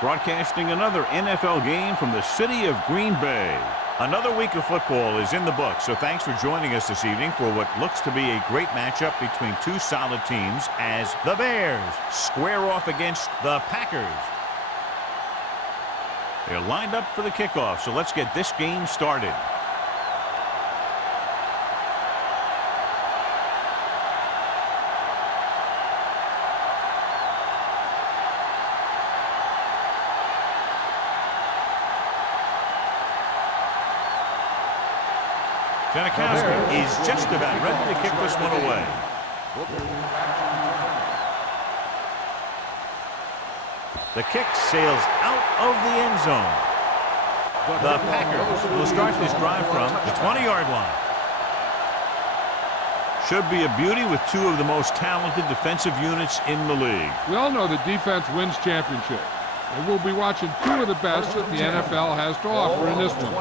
broadcasting another NFL game from the city of Green Bay. Another week of football is in the books, so thanks for joining us this evening for what looks to be a great matchup between two solid teams as the Bears square off against the Packers. They're lined up for the kickoff, so let's get this game started. Janikowski is just about ready to kick this one away. The kick sails out of the end zone. The Packers will start this drive from the 20-yard line. Should be a beauty with two of the most talented defensive units in the league. We all know that defense wins championships. And we'll be watching two of the best that the NFL has to offer in this one.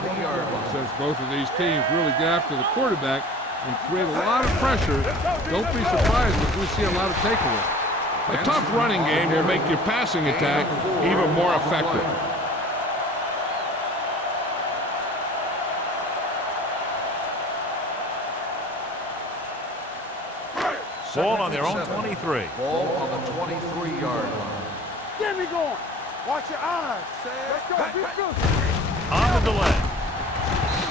Since both of these teams really get after the quarterback and create a lot of pressure, don't be surprised if we see a lot of takeaways. A tough running game will make your passing attack even more effective. Ball on their own 23. Ball on the 23-yard line. Get me going. Watch your eyes. Let's go. Be good. On the delay.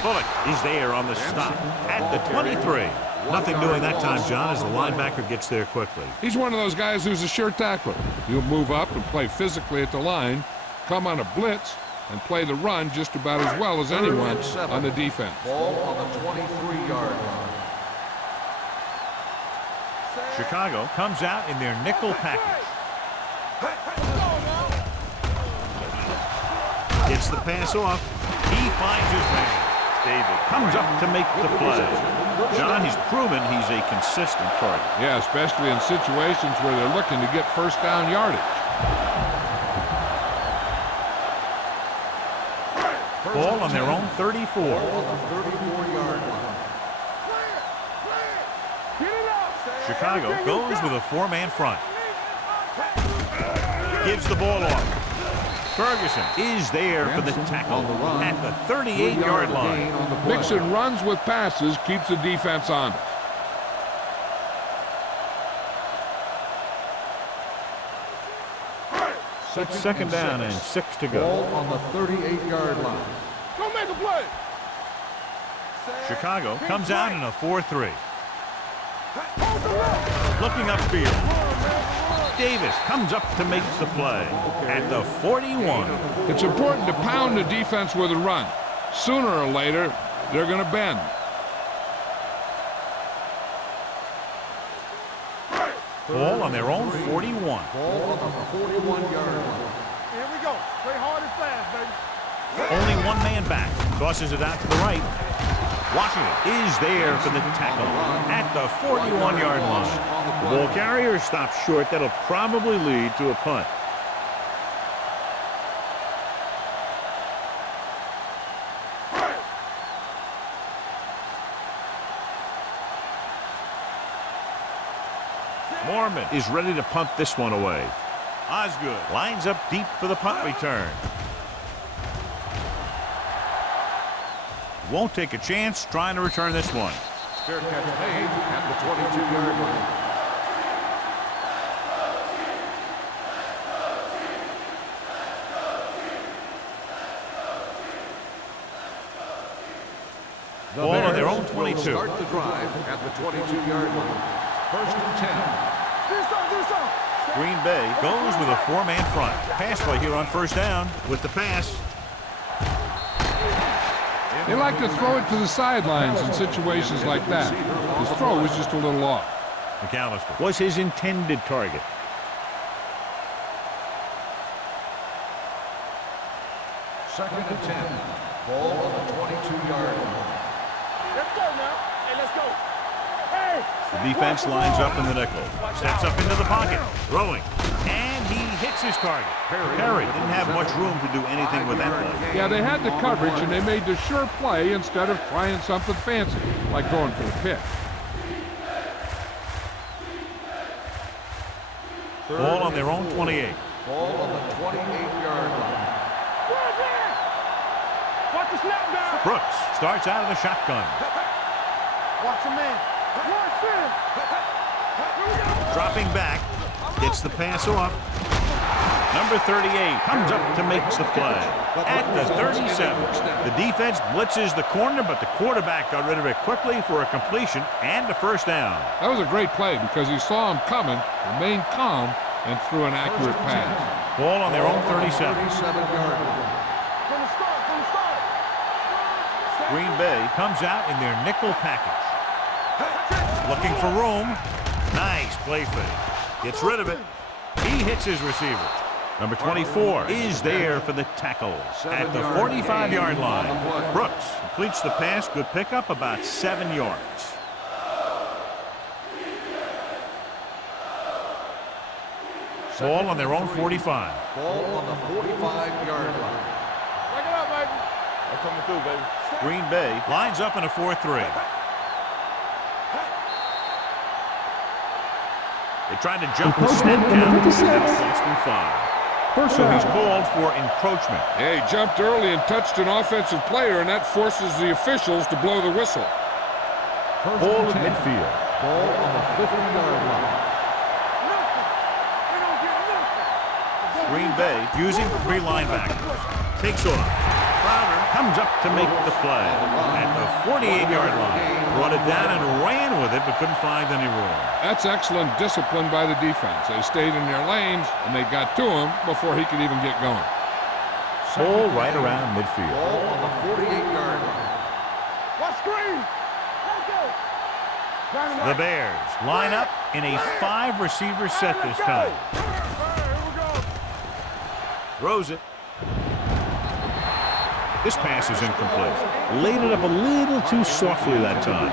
Bullock is there on the stop at the 23. Nothing doing that time, John, as the linebacker gets there quickly. He's one of those guys who's a sure tackler. He'll move up and play physically at the line, come on a blitz, and play the run just about as well as anyone on the defense. Ball on the 23-yard line. Chicago comes out in their nickel package. Gets the pass off. He finds his man. David comes up to make the play. John, he's proven he's a consistent target. Yeah, especially in situations where they're looking to get first down yardage. Ball on their own 34. Ball on the 34-yard line. Chicago goes with a four-man front. Gives the ball off. Ferguson is there for the tackle at the 38-yard line. Mixing runs with passes keeps the defense on. Second down and 6 to go. Ball on the 38-yard line. Go make a play. Chicago comes out in a 4-3. Looking upfield. Davis comes up to make the play at the 41. It's important to pound the defense with a run. Sooner or later, they're going to bend. Ball on their own 41. Ball on the 41-yard line. Here we go. Play hard and fast, baby. Only one man back. Tosses it out to the right. Washington is there for the tackle at the 41-yard line. The ball carrier stops short. That'll probably lead to a punt. Mormon is ready to punt this one away. Osgood lines up deep for the punt return. Won't take a chance trying to return this one. Fair catch made at the 22-yard line. Ball on their own 22. Start the drive at the 22-yard line. First and 10. Green Bay goes with a four-man front. Pass play here on first down with the pass. They like to throw it to the sidelines in situations like that. His throw was just a little off. McAllister was his intended target. Second and 10. Ball on the 22-yard line. Let's go now. Hey, let's go. Hey. The defense lines up in the nickel. Steps up into the pocket. Throwing. And he hits his target. Perry didn't have much room to do anything with that one. Yeah, they had the coverage, and they made the sure play instead of trying something fancy, like going for a pick. Ball on their own 28. Ball on the 28-yard line. Watch the snap down. Brooks starts out of the shotgun. Watch a man. Watch him. Dropping back. Gets the pass off. Number 38 comes up to make the play. At the 37, the defense blitzes the corner, but the quarterback got rid of it quickly for a completion and a first down. That was a great play because he saw him coming, remained calm, and threw an accurate pass. Ball on their own 37. 37-yard line. From the start. Green Bay comes out in their nickel package. Looking for room. Nice play fake. Gets rid of it. He hits his receiver. Number 24 is there for the tackle at the 45-yard line. Brooks completes the pass. Good pickup, about 7 yards. Ball on their own 45. Ball on the 45-yard line. Break it up, baby. They're coming through, baby. Green Bay lines up in a 4-3. They tried to jump the snap count. That'll cost him 5. So he's called for encroachment. Yeah, he jumped early and touched an offensive player, and that forces the officials to blow the whistle. Ball at midfield. Ball on the 50-yard line. Green Bay using 3 linebackers. Takes off. Crowder comes up to make the play at the 48-yard line. Brought it down and ran with it, but couldn't find any room. That's excellent discipline by the defense. They stayed in their lanes, and they got to him before he could even get going. Ball right around midfield. Ball on the 48-yard line. Watch screen. The Bears line up in a 5-receiver set this time. Throws it. This pass is incomplete. Laid it up a little too softly that time.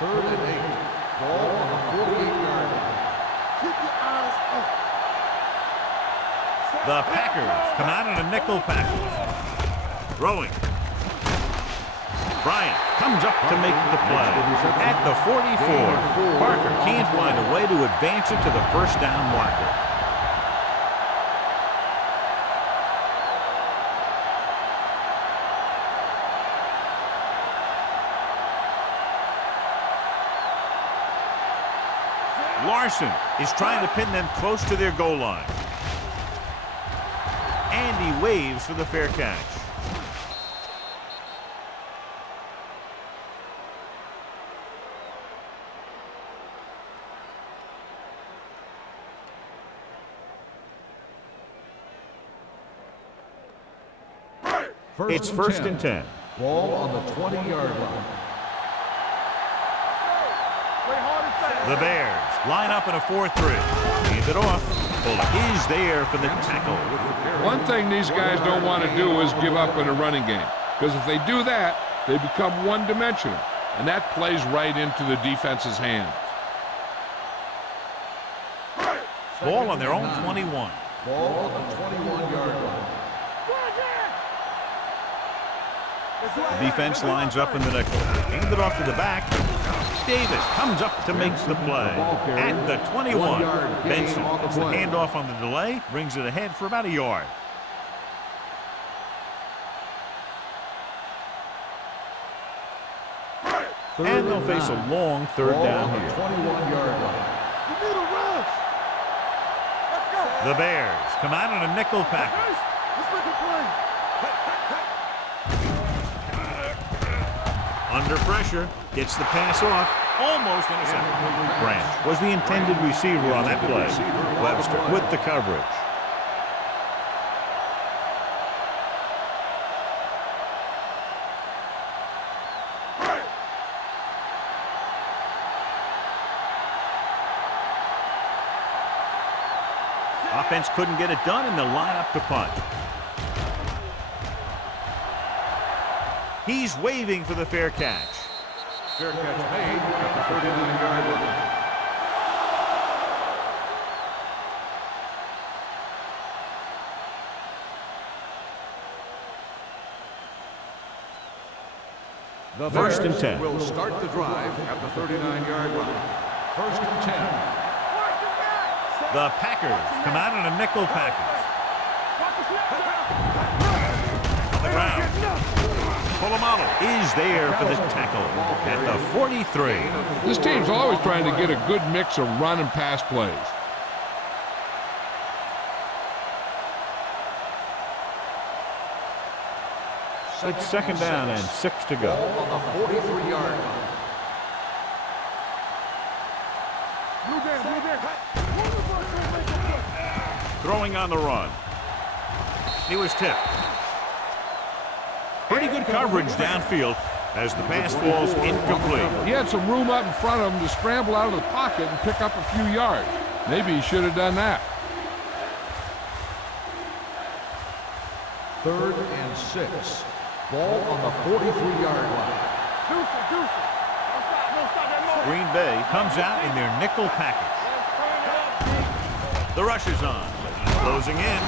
Third and 8. Ball on the 48-yard line. Keep your eyes up. The Packers come out in a nickel package. Throwing. Bryant comes up to make the play. At the 44, Parker can't find a way to advance it to the first down marker. Larson is trying to pin them close to their goal line. And he waves for the fair catch. It's first and 10. Ball on the 20-yard line. The Bears line up in a 4-3. Hand it off. Bullock is there for the tackle. One thing these guys don't want to do is give up in a running game, because if they do that, they become one-dimensional, and that plays right into the defense's hands. Ball on their own 21. Ball on the 21-yard line. The defense lines up in the nickel. Hand it off to the back. Davis comes up to make the play. At the 21, Benson gets the handoff on the delay, brings it ahead for about a yard. And they'll face a long third down here. 21-yard line. You need a rush. Let's go. The Bears come out in a nickel package. Let's make a play. Under pressure, gets the pass off, almost intercepted. Branch was the intended receiver on that play. Webster with the coverage. Offense couldn't get it done, and they'll line up to punt. He's waving for the fair catch. Fair catch made at the 39-yard line. The First and Bears 10. will start the drive at the 39-yard line. First and 10. The Packers come out in a nickel package. On the ground. Polamalu is there for the tackle at the 43. This team's always trying to get a good mix of run and pass plays. It's second down and 6 to go. Ball on the 43-yard line. Throwing on the run. He was tipped. Pretty good coverage downfield as the pass falls incomplete. He had some room up in front of him to scramble out of the pocket and pick up a few yards. Maybe he should have done that. Third and 6. Ball on the 43-yard line. Green Bay comes out in their nickel package. The rush is on. Closing in.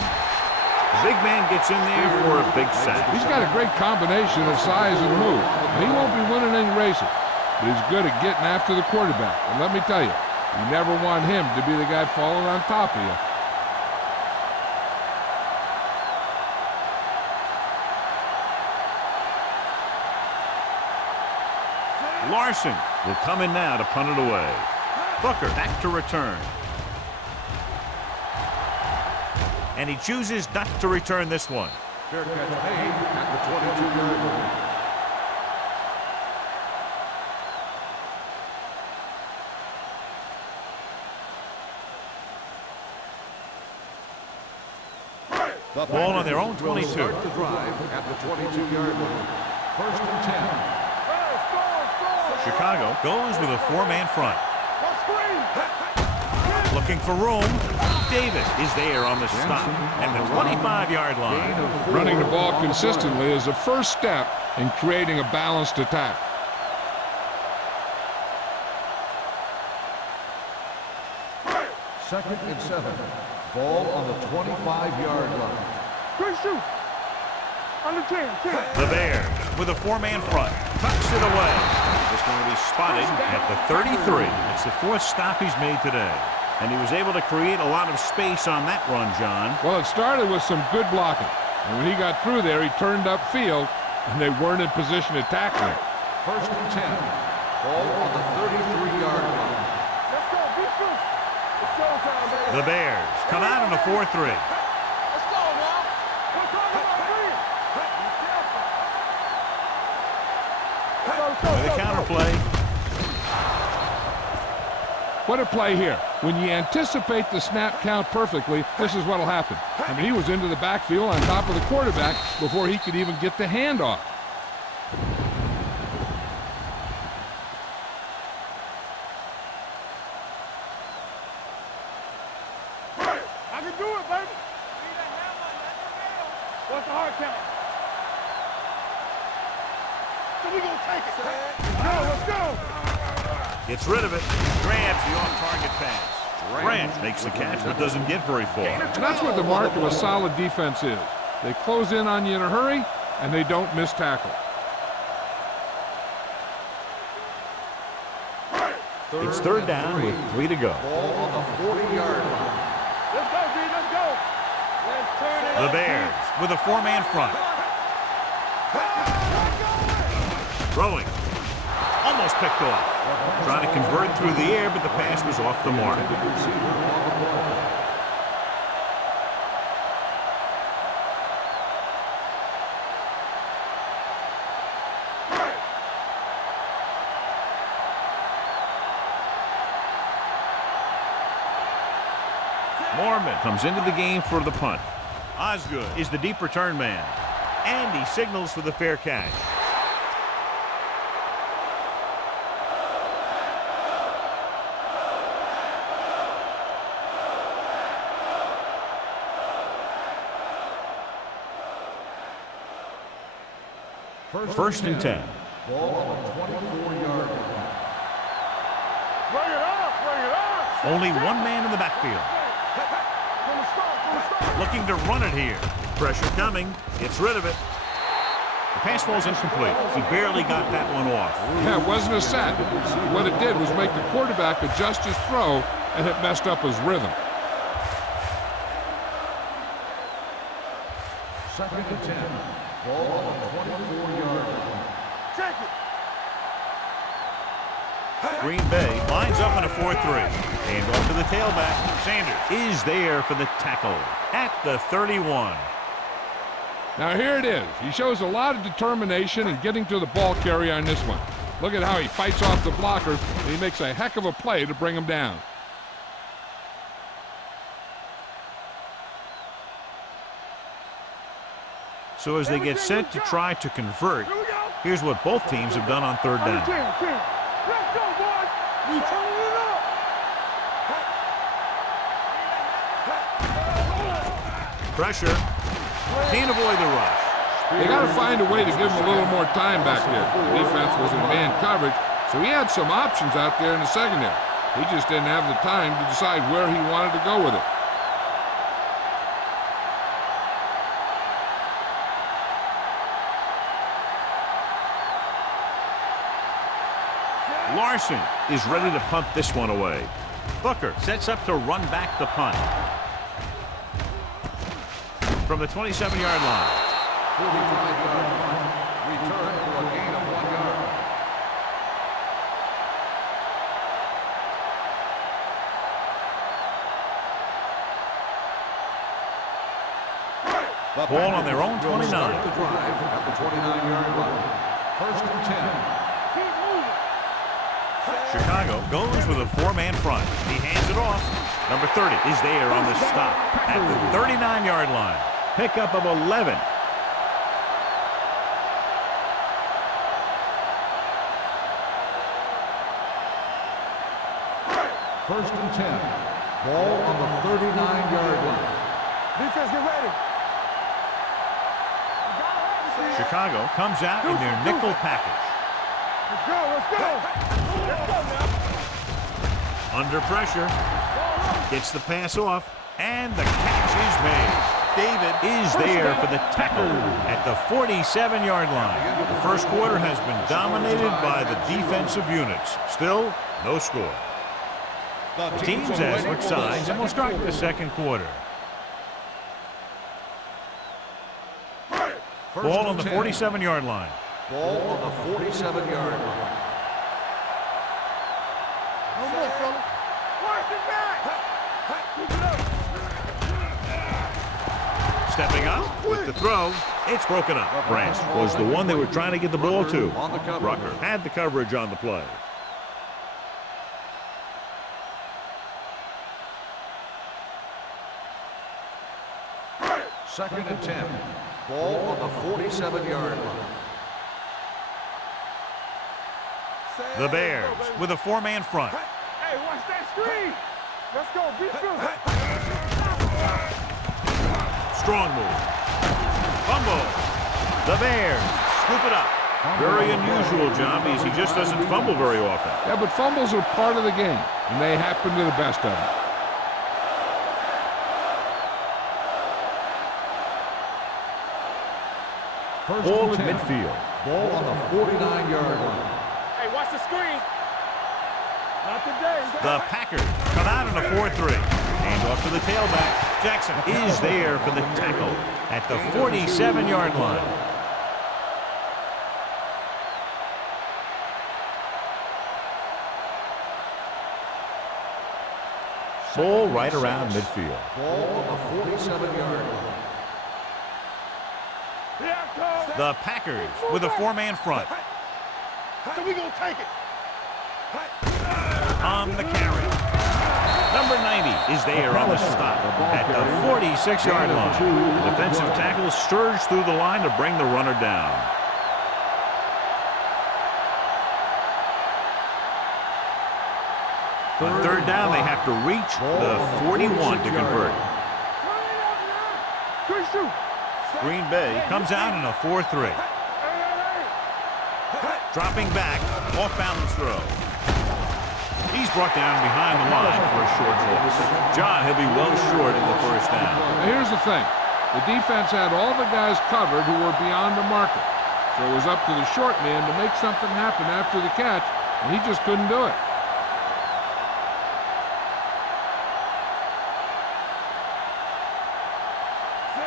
The big man gets in there for a big sack. He's got a great combination of size and move. He won't be winning any races, but he's good at getting after the quarterback. And let me tell you, you never want him to be the guy falling on top of you. Larson will come in now to punt it away. Booker back to return. And he chooses not to return this one. Fair catch made at the 22-yard line. The ball on their own 22. Start the drive at the 22-yard line. First and 10. Chicago goes with a four-man front. Looking for room. Davis is there on the stop at the 25-yard line. Running the ball consistently is the first step in creating a balanced attack. Second and 7. Ball on the 25-yard line. The Bears with a four-man front. Tucks it away. It's going to be spotted at the 33. It's the fourth stop he's made today. And he was able to create a lot of space on that run, John. Well, it started with some good blocking. And when he got through there, he turned upfield, and they weren't in position to tackle him. First and 10. Ball on the 33-yard line. The Bears come out on a 4-3. With a counter play. What a play here. When you anticipate the snap count perfectly, this is what will happen. I mean, he was into the backfield on top of the quarterback before he could even get the handoff. I can do it, baby. What's the hard count? So we gonna take it. Let's go. Gets rid of it. Grabs the off-target pass. Grant makes the catch but doesn't get very far. And that's what the mark of a solid defense is. They close in on you in a hurry, and they don't miss tackle. It's third down with 3 to go. Ball on the 40-yard line. Let's go, D. Let's go. Let's turn it The up. Bears with a four-man front. Throwing. Almost picked off. Trying to convert through the air, but the pass was off the mark. Mormon comes into the game for the punt. Osgood is the deep return man. And he signals for the fair catch. First and 10. Ball on the 24-yard line. Bring it up. Bring it up. Only one man in the backfield. From the start. Looking to run it here. Pressure coming. Gets rid of it. The pass falls incomplete. He barely got that one off. Yeah, it wasn't a set. What it did was make the quarterback adjust his throw, and it messed up his rhythm. Second and 10. Ball on the 24-yard line. Check it. Green Bay lines up in a 4-3. And off to the tailback. Sanders is there for the tackle at the 31. Now here it is. He shows a lot of determination in getting to the ball carrier on this one. Look at how he fights off the blockers, and he makes a heck of a play to bring him down. So as they get set to try to convert, here's what both teams have done on third down. Let's go, boys. We turning it up. Pressure. Can't avoid the rush. They got to find a way to give him a little more time back there. The defense was in man coverage, so he had some options out there in the secondary. He just didn't have the time to decide where he wanted to go with it. Larson is ready to punt this one away. Booker sets up to run back the punt. From the 27-yard line. 45-yard punt. Return for a gain of 1 yard. Ball on their own 29. Start the drive at the 29-yard line. First and 10. Chicago goes with a 4-man front. He hands it off. Number 30 is there on the stop at the 39-yard line. Pickup of 11. First and 10. Ball on the 39-yard line. Defense, get ready. Chicago comes out in their nickel package. Let's go, let's go. Let's go now. Under pressure. Gets the pass off. And the catch is made. David is there for the tackle at the 47-yard line. The first quarter has been dominated by the defensive units. Still, no score. The teams have switched sides, and we'll start the second quarter. Ball on the 47-yard line. Ball on the 47-yard line. No more, fella. Watch it back. Keep it up. Stepping up with the throw. It's broken up. Branch was the one they were trying to get the ball to. Rucker had the coverage on the play. Second and 10. Ball on the 47-yard line. The Bears with a 4-man front. Hey, watch that screen. Let's go. Be good. Strong move. Fumble. The Bears scoop it up. Very unusual job because he just doesn't fumble very often. Yeah, but fumbles are part of the game, and they happen to the best of them. Ball at midfield. Ball on the 49-yard line. Hey, watch the screen. Not today. The Packers come out in a 4-3. And off to the tailback. Jackson is there for the tackle at the 47-yard line. Ball right around midfield. Ball on the 47-yard line. The Packers with a 4-man front. So we gonna take it. On the carry. Number 90 is there on the stop at the 46-yard line. The defensive tackle surged through the line to bring the runner down. On third down, they have to reach the 41 to convert. Green Bay comes out in a 4-3. Dropping back, off-balance throw. He's brought down behind the line for a short loss. John, he'll be well short of the first down. Now, here's the thing. The defense had all the guys covered who were beyond the marker. So it was up to the short man to make something happen after the catch, and he just couldn't do it.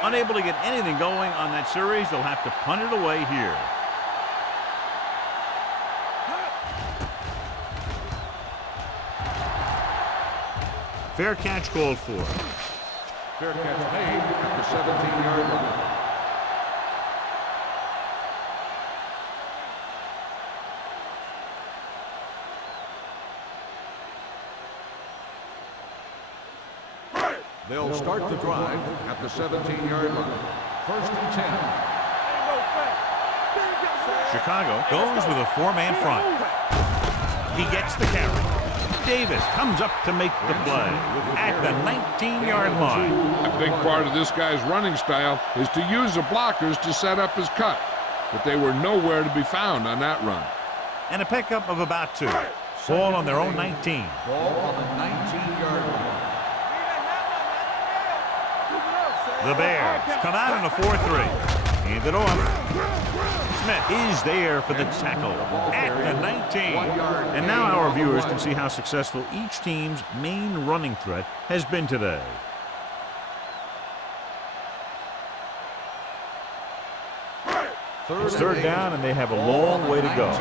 Unable to get anything going on that series, they'll have to punt it away here. Fair catch called for. Fair catch made at the 17-yard line. They'll start the drive at the 17-yard line. 1st and 10. Chicago goes with a four-man front. He gets the carry. Davis comes up to make the play at the 19-yard line. A big part of this guy's running style is to use the blockers to set up his cut, but they were nowhere to be found on that run. And a pickup of about 2. Ball on their own 19. Ball on the 19-yard line. The Bears come out in a 4-3. Hand it off. Smith is there for the tackle at the 19. And now our viewers can see how successful each team's main running threat has been today. It's third down, and they have a long way to go.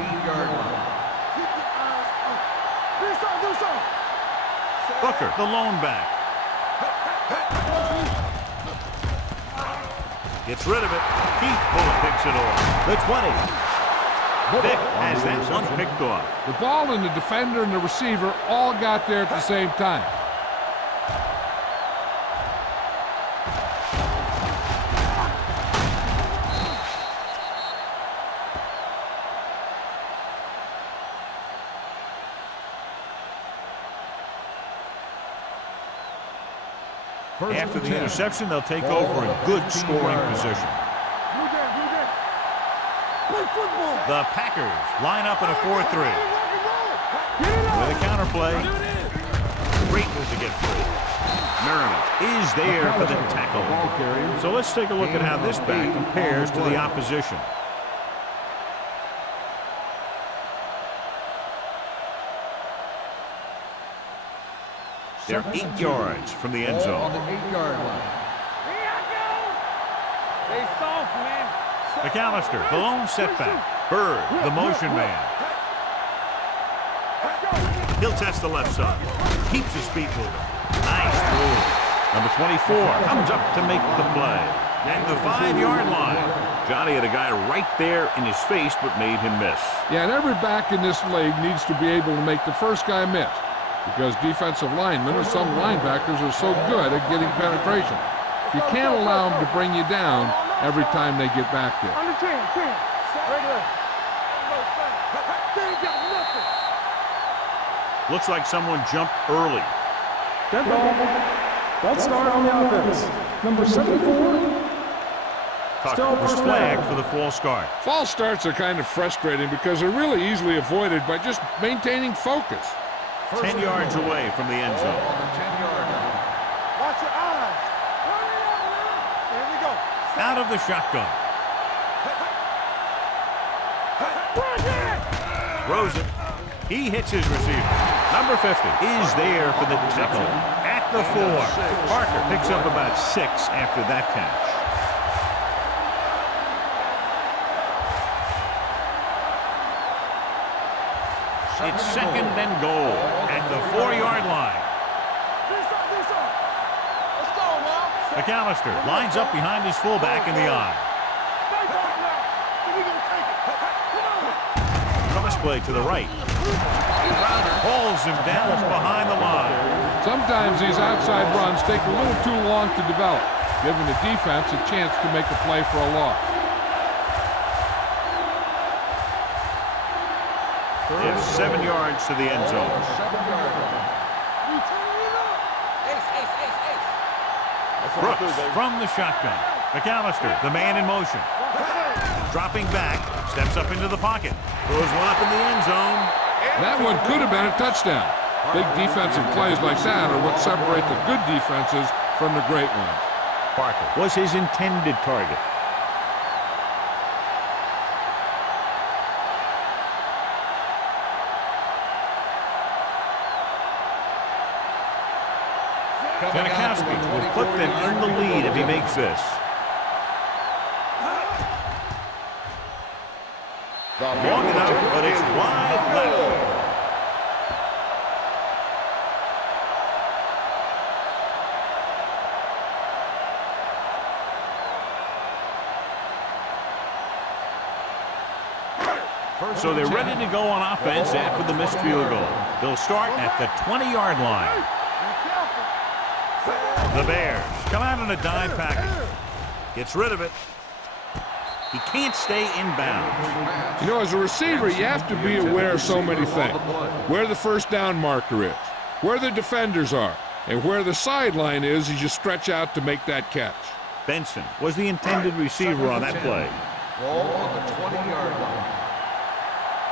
Booker, the lone back. Gets rid of it. Keith Bullock picks it off. The 20. Vick has that one picked off. The ball and the defender and the receiver all got there at the same time. After the interception, they'll take over a good scoring position. The Packers line up in a 4-3. With a counter play. Great move to get free. Merriman is there for the tackle. So let's take a look at how this back compares to the opposition. They're 8 yards from the end zone. On the 8-yard line. Stay soft, man. McAllister, the lone setback. Bird, the motion man. He'll test the left side. Keeps his feet moving. Nice move. Number 24 comes up to make the play. And the 5-yard line. Johnny had a guy right there in his face, but made him miss. Yeah, and every back in this league needs to be able to make the first guy miss, because defensive linemen and some linebackers are so good at getting penetration. You can't allow them to bring you down every time they get back there. On the 10. Regular. They ain't got nothing. Looks like someone jumped early. Dead ball. False start on the offense. Number 74. Tucker was flagged for the false start. False starts are kind of frustrating because they're really easily avoided by just maintaining focus. 10 yards away from the end zone. On the 10-yard line. Watch your eyes. Here we go. Out of the shotgun. Rosen. He hits his receiver. Number 50 is there for the tackle at the 4. Parker picks up about 6 after that catch. It's second and goal at the 4-yard line. Let's go now. McAllister lines up behind his fullback in the eye. Cross play to the right. Hauls him down behind the line. Sometimes these outside runs take a little too long to develop, giving the defense a chance to make a play for a loss. They have 7 yards to the end zone. 7-yard line. Brooks from the shotgun. McAllister, the man in motion. Dropping back, steps up into the pocket. Throws one up in the end zone. That one could have been a touchdown. Big defensive plays like that are what separate the good defenses from the great ones. Parker was his intended target. Janikowski will put them in the lead if he makes this. Long enough, but it's wide left. So they're ready to go on offense after the missed field goal. They'll start at the 20-yard line. The Bears come out in a dive package. Gets rid of it. He can't stay inbounds. You know, as a receiver, you have to be aware of so many things. Where the first down marker is, where the defenders are, and where the sideline is as you stretch out to make that catch. Benson was the intended receiver on that play. Ball on the 20-yard line.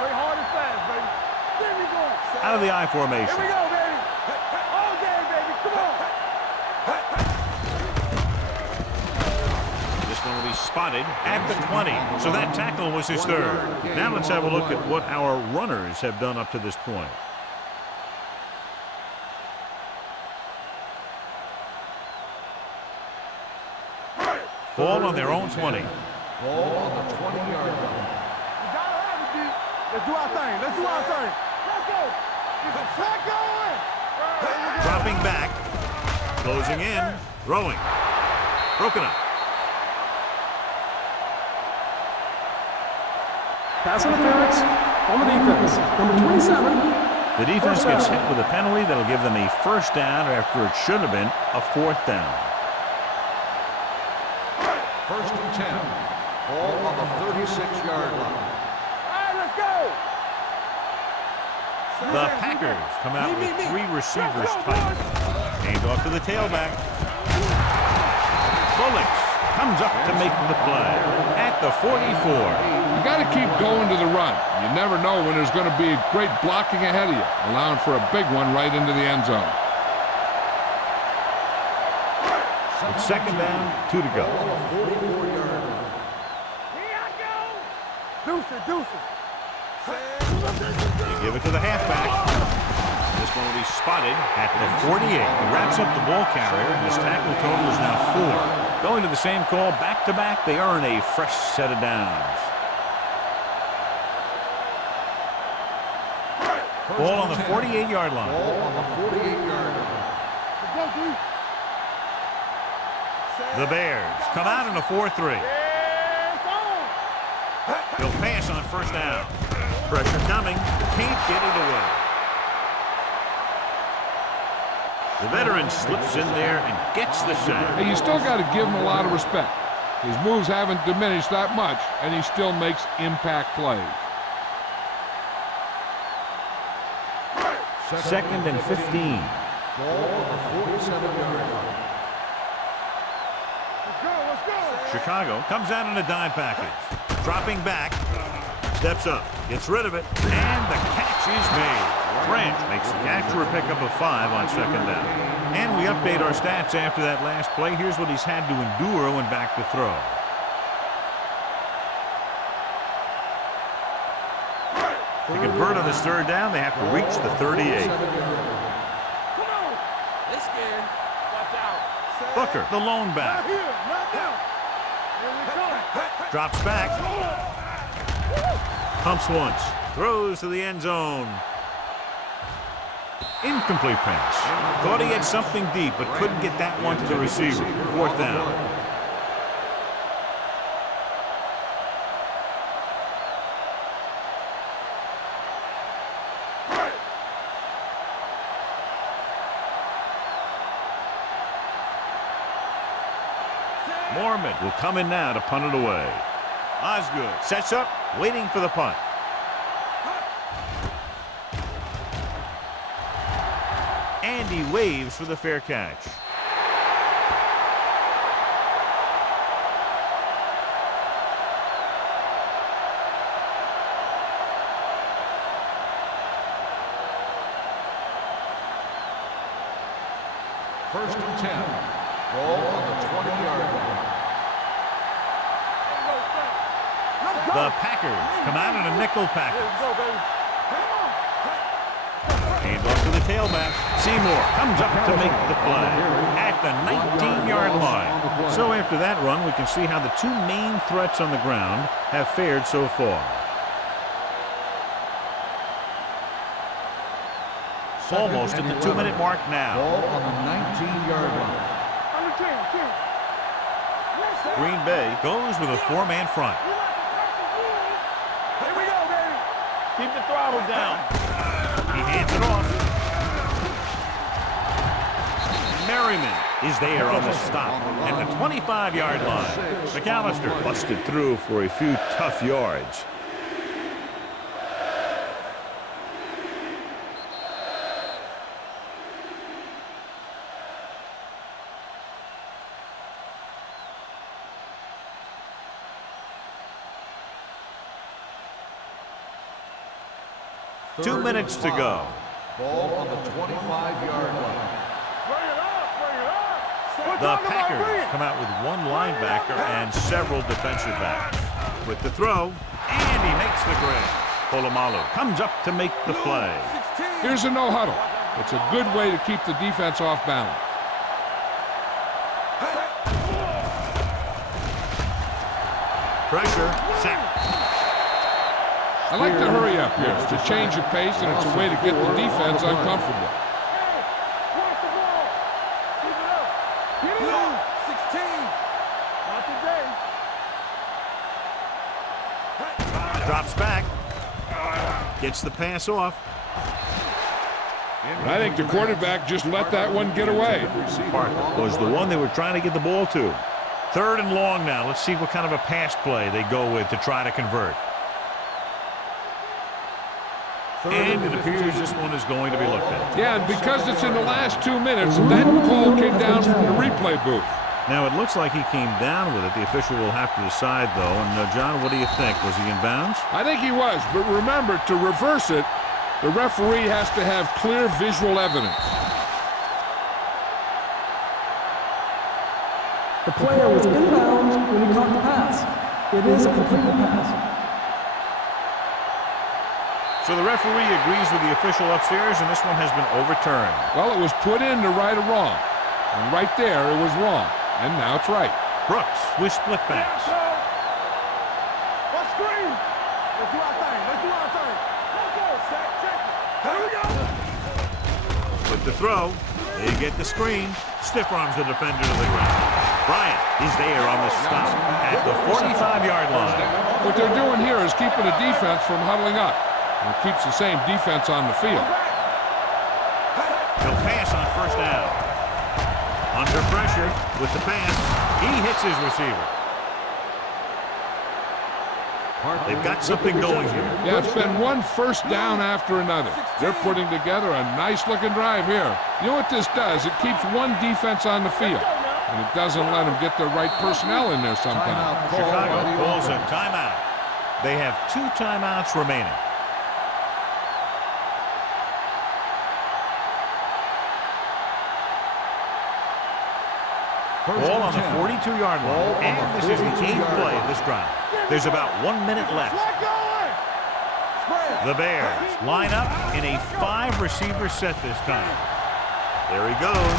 Play hard and fast, baby. There we go. Out of the I formation. Here we go, baby. All day, baby. Come on. This one will be spotted at the 20. So that tackle was his third. Now let's have a look at what our runners have done up to this point. Ball on their own 20. Ball on the 20-yard line. You gotta have it, G. Let's do our thing. Let's do our thing. Let's go. Let's go. Dropping back. Closing in. Throwing. Broken up. Pass interference on the defense. Number 27. The defense gets hit with a penalty that'll give them a first down after it should have been a fourth down. First and 10. Ball on the 36-yard line. All right, let's go. The Packers come out with three receivers tight. Hand off to the tailback. Bullocks comes up to make the play at the 44. You got to keep going to the run. You never know when there's going to be great blocking ahead of you, allowing for a big one right into the end zone. It's second down, 2 to go. Deuces. You give it to the halfback. This one will be spotted at the 48. He wraps up the ball carrier, and his tackle total is now 4. Going to the same call back-to-back, they earn a fresh set of downs. Ball on the 48-yard line. Ball on the 48-yard line. Let's go, G. The Bears come out in a 4-3. He'll pass on first down. Pressure coming. Can't get it away. The veteran slips in there and gets the sack. Hey, you still got to give him a lot of respect. His moves haven't diminished that much, and he still makes impact plays. Second and 15. Ball on the 47-yard line. Let's go. Chicago comes out in a dime package. Dropping back. Steps up. Gets rid of it. And the catch is made. Branch makes the catch for a pickup of 5 on second down. And we update our stats after that last play. Here's what he's had to endure when back to throw. To convert on this third down, they have to reach the 38. Come on. This game. Watch out. Booker, the lone Not back. here. Not now. Here we go. Drops back. Pumps once. Throws to the end zone. Incomplete pass. Thought he had something deep, but couldn't get that one to the receiver. Fourth down. Mormon will come in now to punt it away. Osgood sets up, waiting for the punt. And he waves for the fair catch. First and 10. Ball on the 20-yard line. The Packers come out in a nickel package. Let's go, baby. Hand off to the tailback. Seymour comes up to make the play at the 19-yard line. So after that run, we can see how the two main threats on the ground have fared so far. Almost at the 2-minute mark now. Ball on the 19-yard line. Green Bay goes with a 4-man front. Here we go, baby. Keep the throttle down. He hands it off. Merriman is there on the stop at the 25-yard line. McAllister busted through for a few tough yards. Two minutes to go. Ball on the 25-yard line. The Packers come out with one linebacker and several defensive backs. With the throw, and he makes the grab. Polamalu comes up to make the play. Here's a no huddle. It's a good way to keep the defense off balance. Pressure, sack. I like to hurry up here. It's a change of pace, and it's a way to get the defense uncomfortable. Drops back. Gets the pass off. I think the quarterback just let that one get away. Parker was the one they were trying to get the ball to. 3rd and long now. Let's see what kind of a pass play they go with to try to convert. And it appears this one is going to be looked at. Yeah, and because it's in the last 2 minutes, that call came down from the replay booth. Now, it looks like he came down with it. The official will have to decide, though. And, John, what do you think? Was he in bounds? I think he was, but remember, to reverse it, the referee has to have clear visual evidence. The player was inbounds when he caught the pass. It is a completed pass. So the referee agrees with the official upstairs, and this one has been overturned. Well, it was put in to right or wrong. And right there, it was wrong. And now it's right. Brooks with split backs. Let's screen. Let's do our thing. Let's do our thing. Let's go, Sack. Check it. Here we go. With the throw, they get the screen. Stiff arms the defender to the ground. Bryant is there on the stop at the 45-yard line. What they're doing here is keeping the defense from huddling up. And it keeps the same defense on the field. He'll pass on 1st down. Under pressure with the pass. He hits his receiver. They've got something going here. Yeah, it's been one 1st down after another. They're putting together a nice-looking drive here. You know what this does? It keeps one defense on the field. And it doesn't let them get the right personnel in there sometimes. Chicago calls a timeout. They have 2 timeouts remaining. Ball on the 42-yard line. And this is the 8th play of this drive. There's about 1 minute left. The Bears line up in a 5-receiver set this time. There he goes.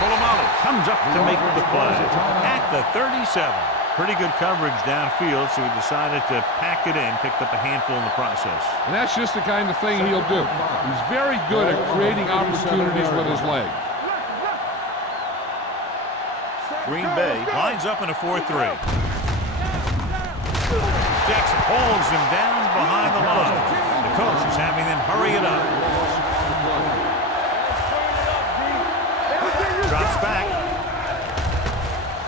Polamalu comes up to make the play at the 37. Pretty good coverage downfield, so he decided to pack it in, picked up a handful in the process. And that's just the kind of thing he'll do. He's very good at creating opportunities with his leg. Green Bay lines up in a 4-3. Jackson holds him down behind the line. The coach is having them hurry it up. Drops back.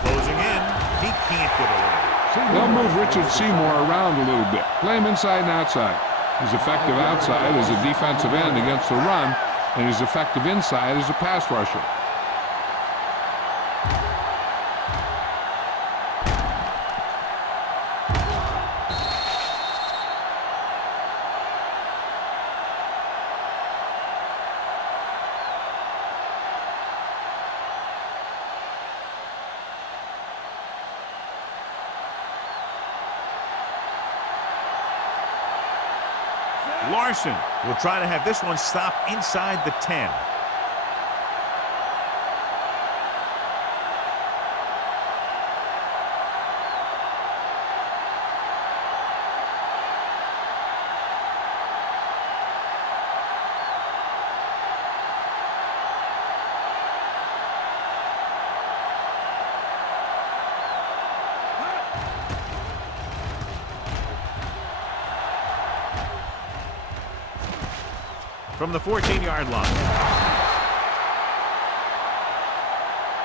Closing in. He can't get away. They'll move Richard Seymour around a little bit. Play him inside and outside. He's effective outside as a defensive end against the run, and he's effective inside as a pass rusher. Larson We'll try to have this one stop inside the 10. From the 14-yard line.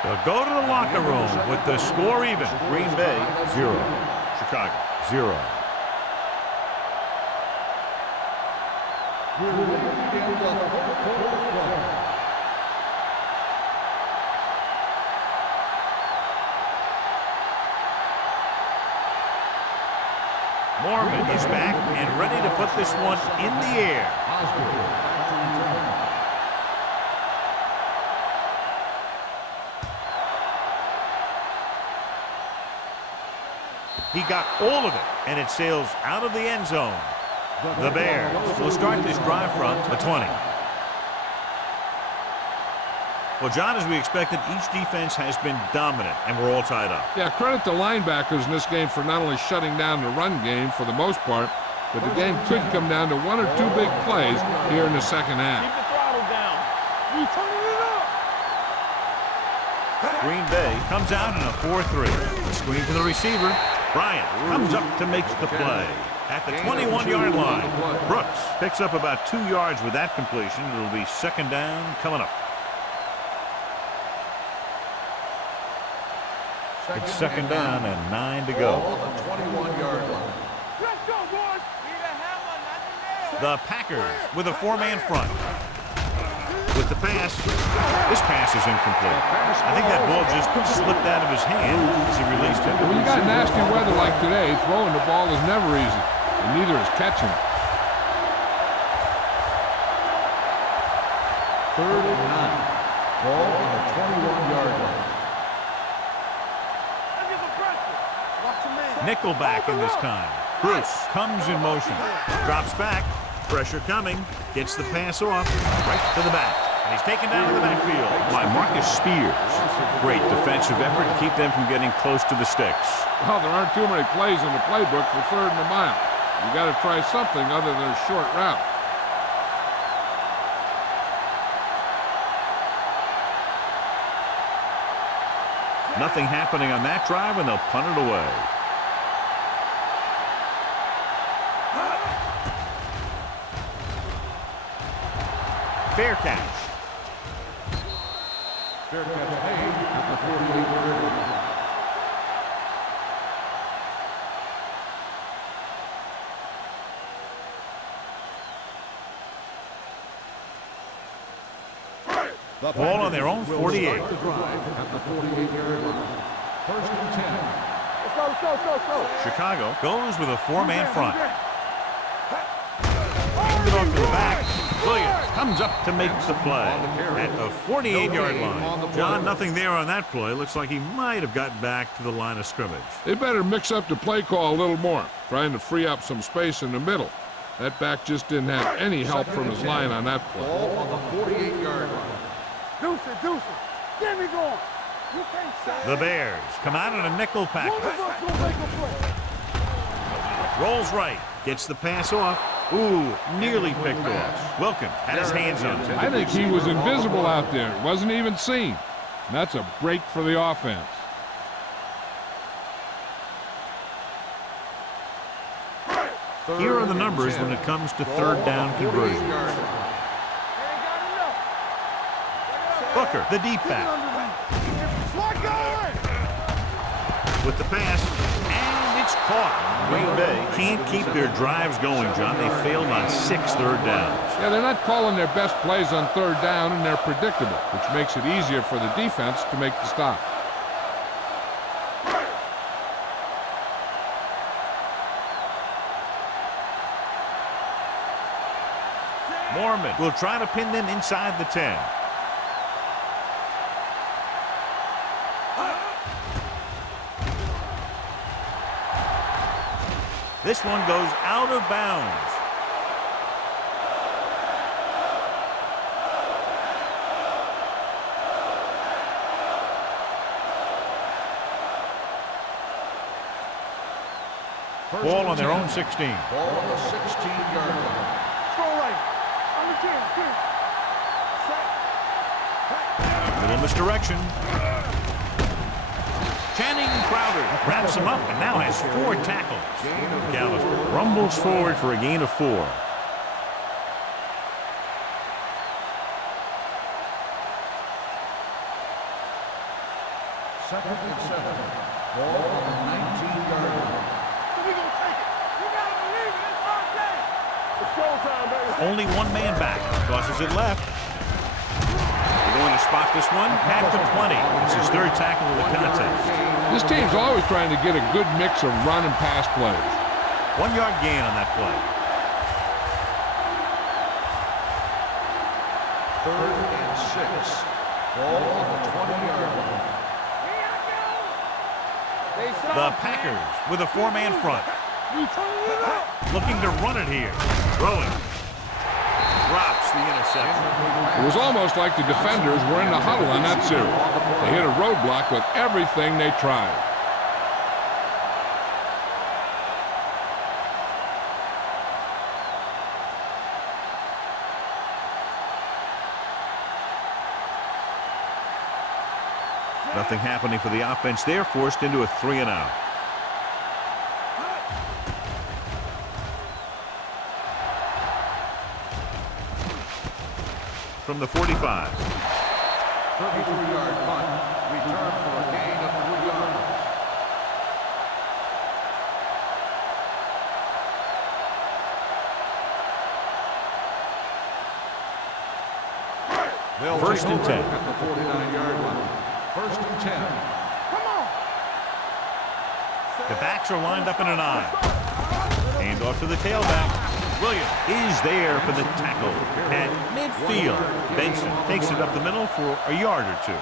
They'll go to the locker room with the score even. Green Bay 0, Chicago 0. Mormon is back and ready to put this one in the air. He got all of it, and it sails out of the end zone. The Bears will start this drive from the 20. Well, John, as we expected, each defense has been dominant, and we're all tied up. Yeah, credit the linebackers in this game for not only shutting down the run game for the most part, but the game could come down to one or two big plays here in the second half. Keep the throttle down. We turning it up. Green Bay comes out in a 4-3. The screen to the receiver. Bryant comes up to make the play. At the 21-yard line, Brooks picks up about 2 yards with that completion. It'll be second down coming up. It's second down and 9 to go. On the 21-yard line. Let's go, boys. The Packers with a 4-man front. With the pass, this pass is incomplete. I think that ball just slipped out of his hand as he released it. When you got nasty weather like today, throwing the ball is never easy, and neither is catching it. 3rd and 9. Ball on the 21-yard line. Nickelback in this time. Bruce comes in motion. Drops back. Pressure coming. Gets the pass off. Right to the back. And he's taken down in the backfield by Marcus Spears. Great defensive effort to keep them from getting close to the sticks. Well, there aren't too many plays in the playbook for 3rd and a mile. You got to try something other than a short route. Nothing happening on that drive, and they'll punt it away. Fair catch. Fair catch made at the 48-yard line. The ball on their own 48. At the 48-yard line. 1st and 10. Let's go, let's go, let's go, let's go. Chicago goes with a 4-man front. Hands it off to the back. Williams comes up to make the play at the 48-yard line. John, nothing there on that play. Looks like he might have gotten back to the line of scrimmage. They better mix up the play call a little more, trying to free up some space in the middle. That back just didn't have any help from his line on that play. Ball on the 48-yard line. Deuce it, deuce it. Get me going. You can't stop. The Bears come out in a nickel One of package. us will make a play. Rolls right. Gets the pass off. Ooh, nearly picked off. Wilkins had his hands on it. I think he was invisible out there. Wasn't even seen. And that's a break for the offense. Here are the numbers when it comes to 3rd down conversions. Booker, the deep back. With the pass, and it's caught. Green Bay can't keep their drives going, John. They failed on 6 third downs. Yeah, they're not calling their best plays on 3rd down, and they're predictable, which makes it easier for the defense to make the stop. Mormon will try to pin them inside the 10. This one goes out of bounds. Ball on their own 16. Ball on the 16-yard line. Strong right. On the 10. Set. Little misdirection. Channing Crowder wraps him up and now has 4 tackles. McAllister rumbles forward for a gain of 4. Second and 7. Ball on the 19-yard line. So we gonna take it. You gotta believe it. It's our game. It's showtime, baby. Only one man back. Tosses it left. They're going to spot this one at the 20. It's his 3rd tackle of the contest. This team's always trying to get a good mix of run and pass plays. 1-yard gain on that play. 3rd and 6. Ball on the 20-yard line. The Packers with a 4-man front. We turning it up. Looking to run it here. Throwing. Drops the interception. It was almost like the defenders were in the huddle on that series. They hit a roadblock with everything they tried. Nothing happening for the offense there, forced into a 3-and-out. From the 45. 33-yard punt. Return for a gain of 3 yards. First and 10. At the 49-yard line. First and 10. Come on. The backs are lined up in an I. Hand off to the tailback. Williams is there for the tackle at midfield. Benson takes it up the middle for a yard or 2.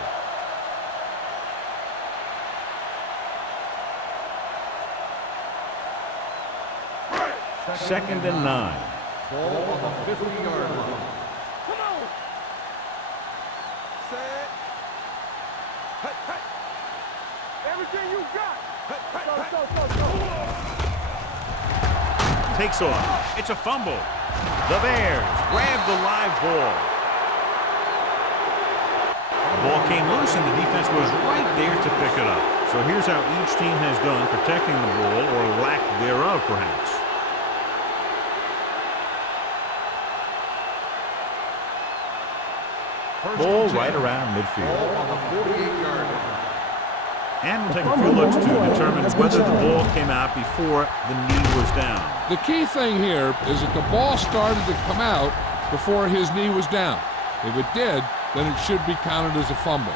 Second and 9. Ball on the 50-yard line. Come on. Set. Hey, hey. Everything you got. Hey, hey, go. Takes off. It's a fumble. The Bears grab the live ball. The ball came loose and the defense was right there to pick it up. So here's how each team has done protecting the ball, or lack thereof, perhaps. Ball right around midfield. Ball on the 48-yard line. And we'll take a few looks to determine whether the ball came out before the knee was down. The key thing here is that the ball started to come out before his knee was down. If it did, then it should be counted as a fumble.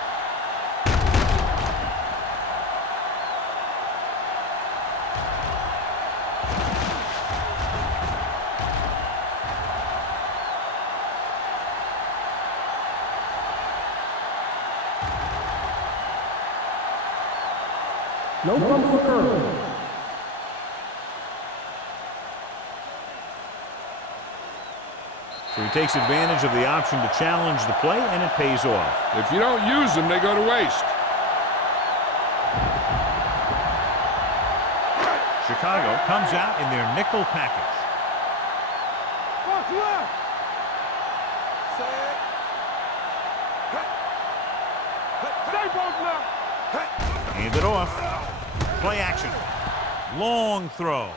No fumble occurred. So he takes advantage of the option to challenge the play, and it pays off. If you don't use them, they go to waste. Chicago comes out in their nickel package. What's left? Set. Stay both left. Hand it off. Play action. Long throw.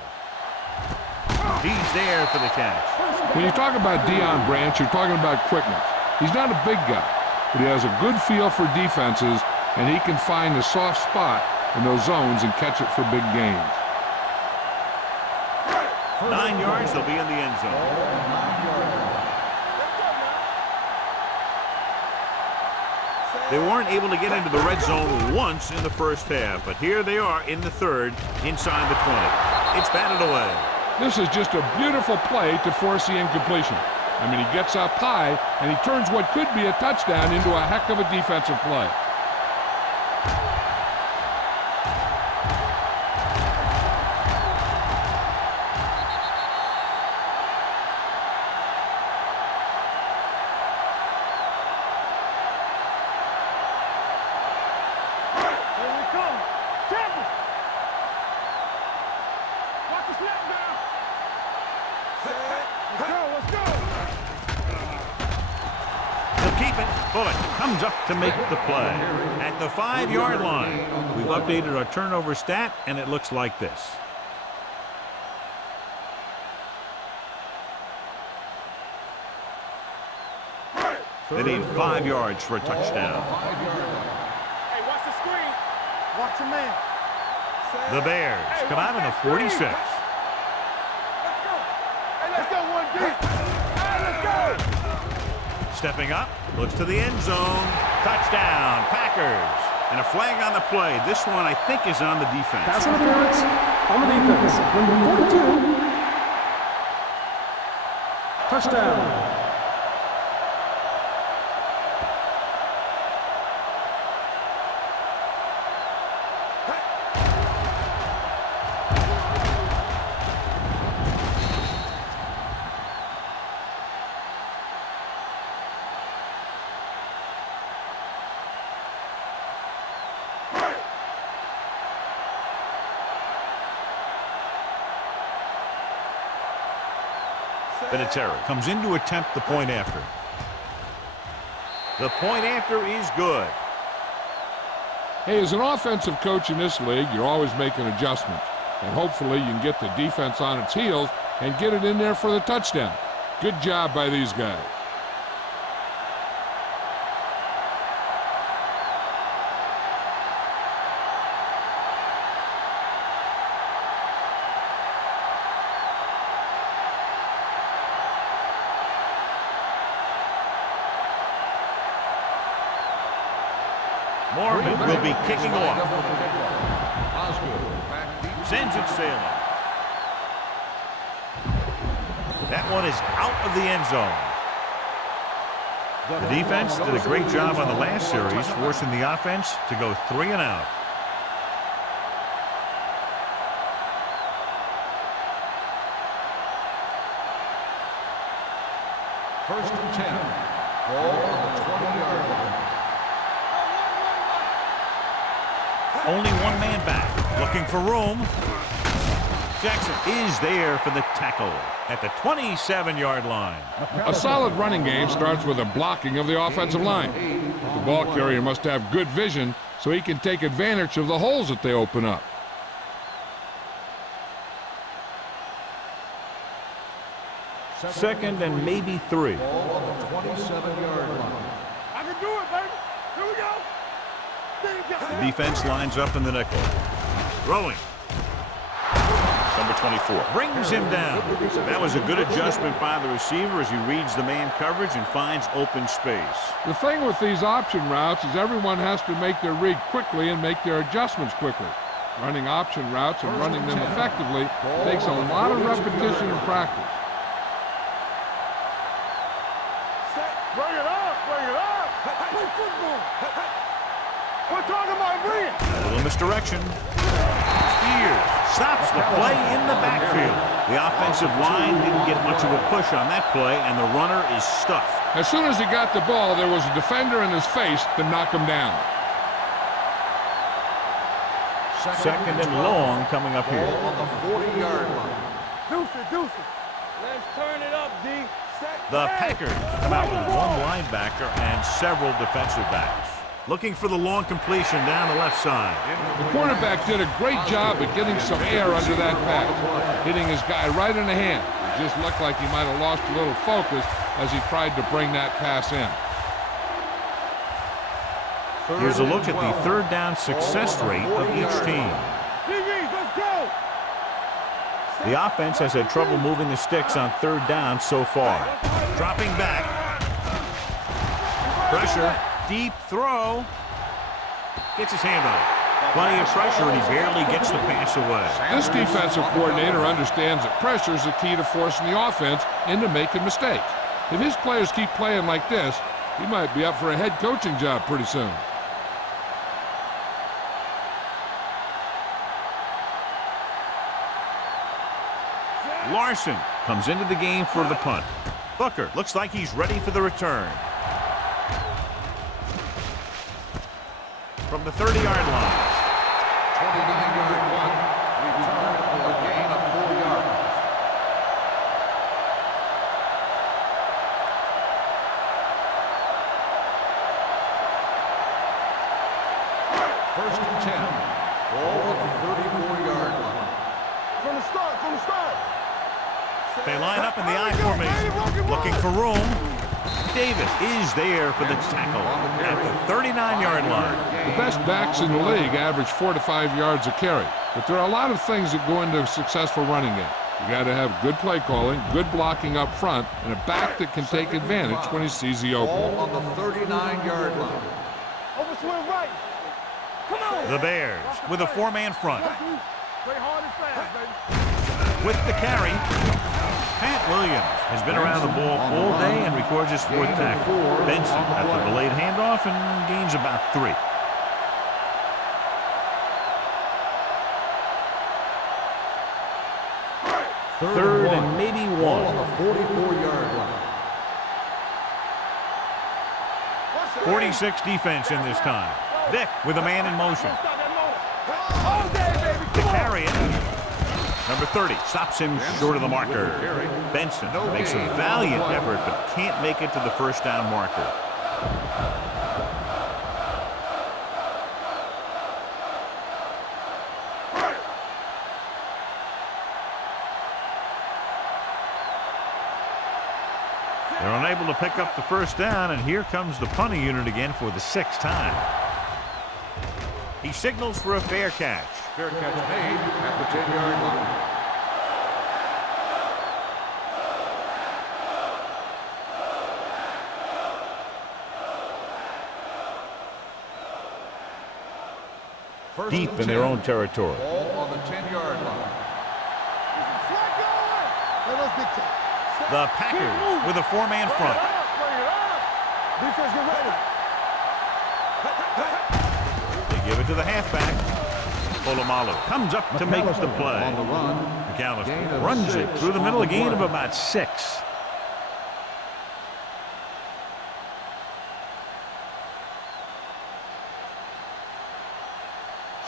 He's there for the catch. When you talk about Deion Branch, you're talking about quickness. He's not a big guy, but he has a good feel for defenses, and he can find the soft spot in those zones and catch it for big gains. 9 yards, they'll be in the end zone. They weren't able to get into the red zone once in the first half, but here they are in the third, inside the 20. It's batted away. This is just a beautiful play to force the incompletion. I mean, he gets up high, and he turns what could be a touchdown into a heck of a defensive play. Here we come. Tampa. Watch the keep it. Bullock comes up to make the play. At the 5-yard line, we've updated our turnover stat, and it looks like this. They need 5 yards for a touchdown. Hey, watch the screen. Watch your man. The Bears come out on the 46. Let's go. Hey, let's go, 1D. Hey, let's go. Stepping up, looks to the end zone. Touchdown, Packers. And a flag on the play. This one, I think, is on the defense. Pass interference on the defense. Number 42. Touchdown. Vinatieri comes in to attempt the point after. The point after is good. Hey, as an offensive coach in this league, you're always making adjustments. And hopefully you can get the defense on its heels and get it in there for the touchdown. Good job by these guys. Mormon will be kicking off. Sends it sailing. That one is out of the end zone. The defense did a great job on the last series, forcing the offense to go 3 and out. First and 10. Ball on the 20-yard line. Only one man back, looking for room. Jackson is there for the tackle at the 27-yard line. A solid running game starts with a blocking of the offensive line. The ball carrier must have good vision so he can take advantage of the holes that they open up. Second and maybe 3. Ball on the 27-yard line. I can do it, baby. Here we go. The defense lines up in the nickel. Throwing. Number 24 brings him down. That was a good adjustment by the receiver as he reads the man coverage and finds open space. The thing with these option routes is everyone has to make their read quickly and make their adjustments quickly. Running option routes and running them effectively takes a lot of repetition and practice. Bring it up. Bring it up. Play football. We're talking about bring it. A little misdirection. Spears stops the play in the backfield. The offensive line didn't get much of a push on that play, and the runner is stuffed. As soon as he got the ball, there was a defender in his face to knock him down. Second and long coming up here. Ball on the 40-yard line. Deuce it, deuce it. Let's turn it up, D. The Packers come out with one linebacker and several defensive backs. Looking for the long completion down the left side. The quarterback did a great job at getting some air under that pass, hitting his guy right in the hand. It just looked like he might have lost a little focus as he tried to bring that pass in. Here's a look at the third down success rate of each team. Let's go. The offense has had trouble moving the sticks on third down so far. Dropping back. Pressure. Deep throw. Gets his hand on it. Plenty of pressure, and he barely gets the pass away. This defensive coordinator understands that pressure is the key to forcing the offense into making mistakes. If his players keep playing like this, he might be up for a head coaching job pretty soon. Larson comes into the game for the punt. Booker looks like he's ready for the return. From the 30-yard line. 29-yard punt. Return for a gain of 4 yards. looking for room. Davis is there for the tackle at the 39-yard line. The best backs in the league average 4 to 5 yards a carry, but there are a lot of things that go into a successful running game. You got to have good play calling, good blocking up front, and a back that can take advantage when he sees the opening. Ball on the 39-yard line. Overswing right. Come on. The Bears with a 4-man front. Play hard and fast, baby. With the carry, Pat Williams has been around the ball all day and records his 4th tackle. Benson at the delayed handoff and gains about 3. Third and maybe 1. Ball on the 44-yard line. 46 defense in this time. Vick with a man in motion. All day, baby. To carry it. Number 30 stops him short of the marker. Benson makes a valiant effort but can't make it to the first down marker. They're unable to pick up the first down, and here comes the punting unit again for the 6th time. He signals for a fair catch. Fair catch made at the 10-yard line. Deep in their own territory. Ball on the 10-yard line. The Packers with a 4-man front. Defense, get ready. They give it to the halfback. Polamalu comes up to make the play. On the run. McAllister runs it through the middle, a gain of about 6.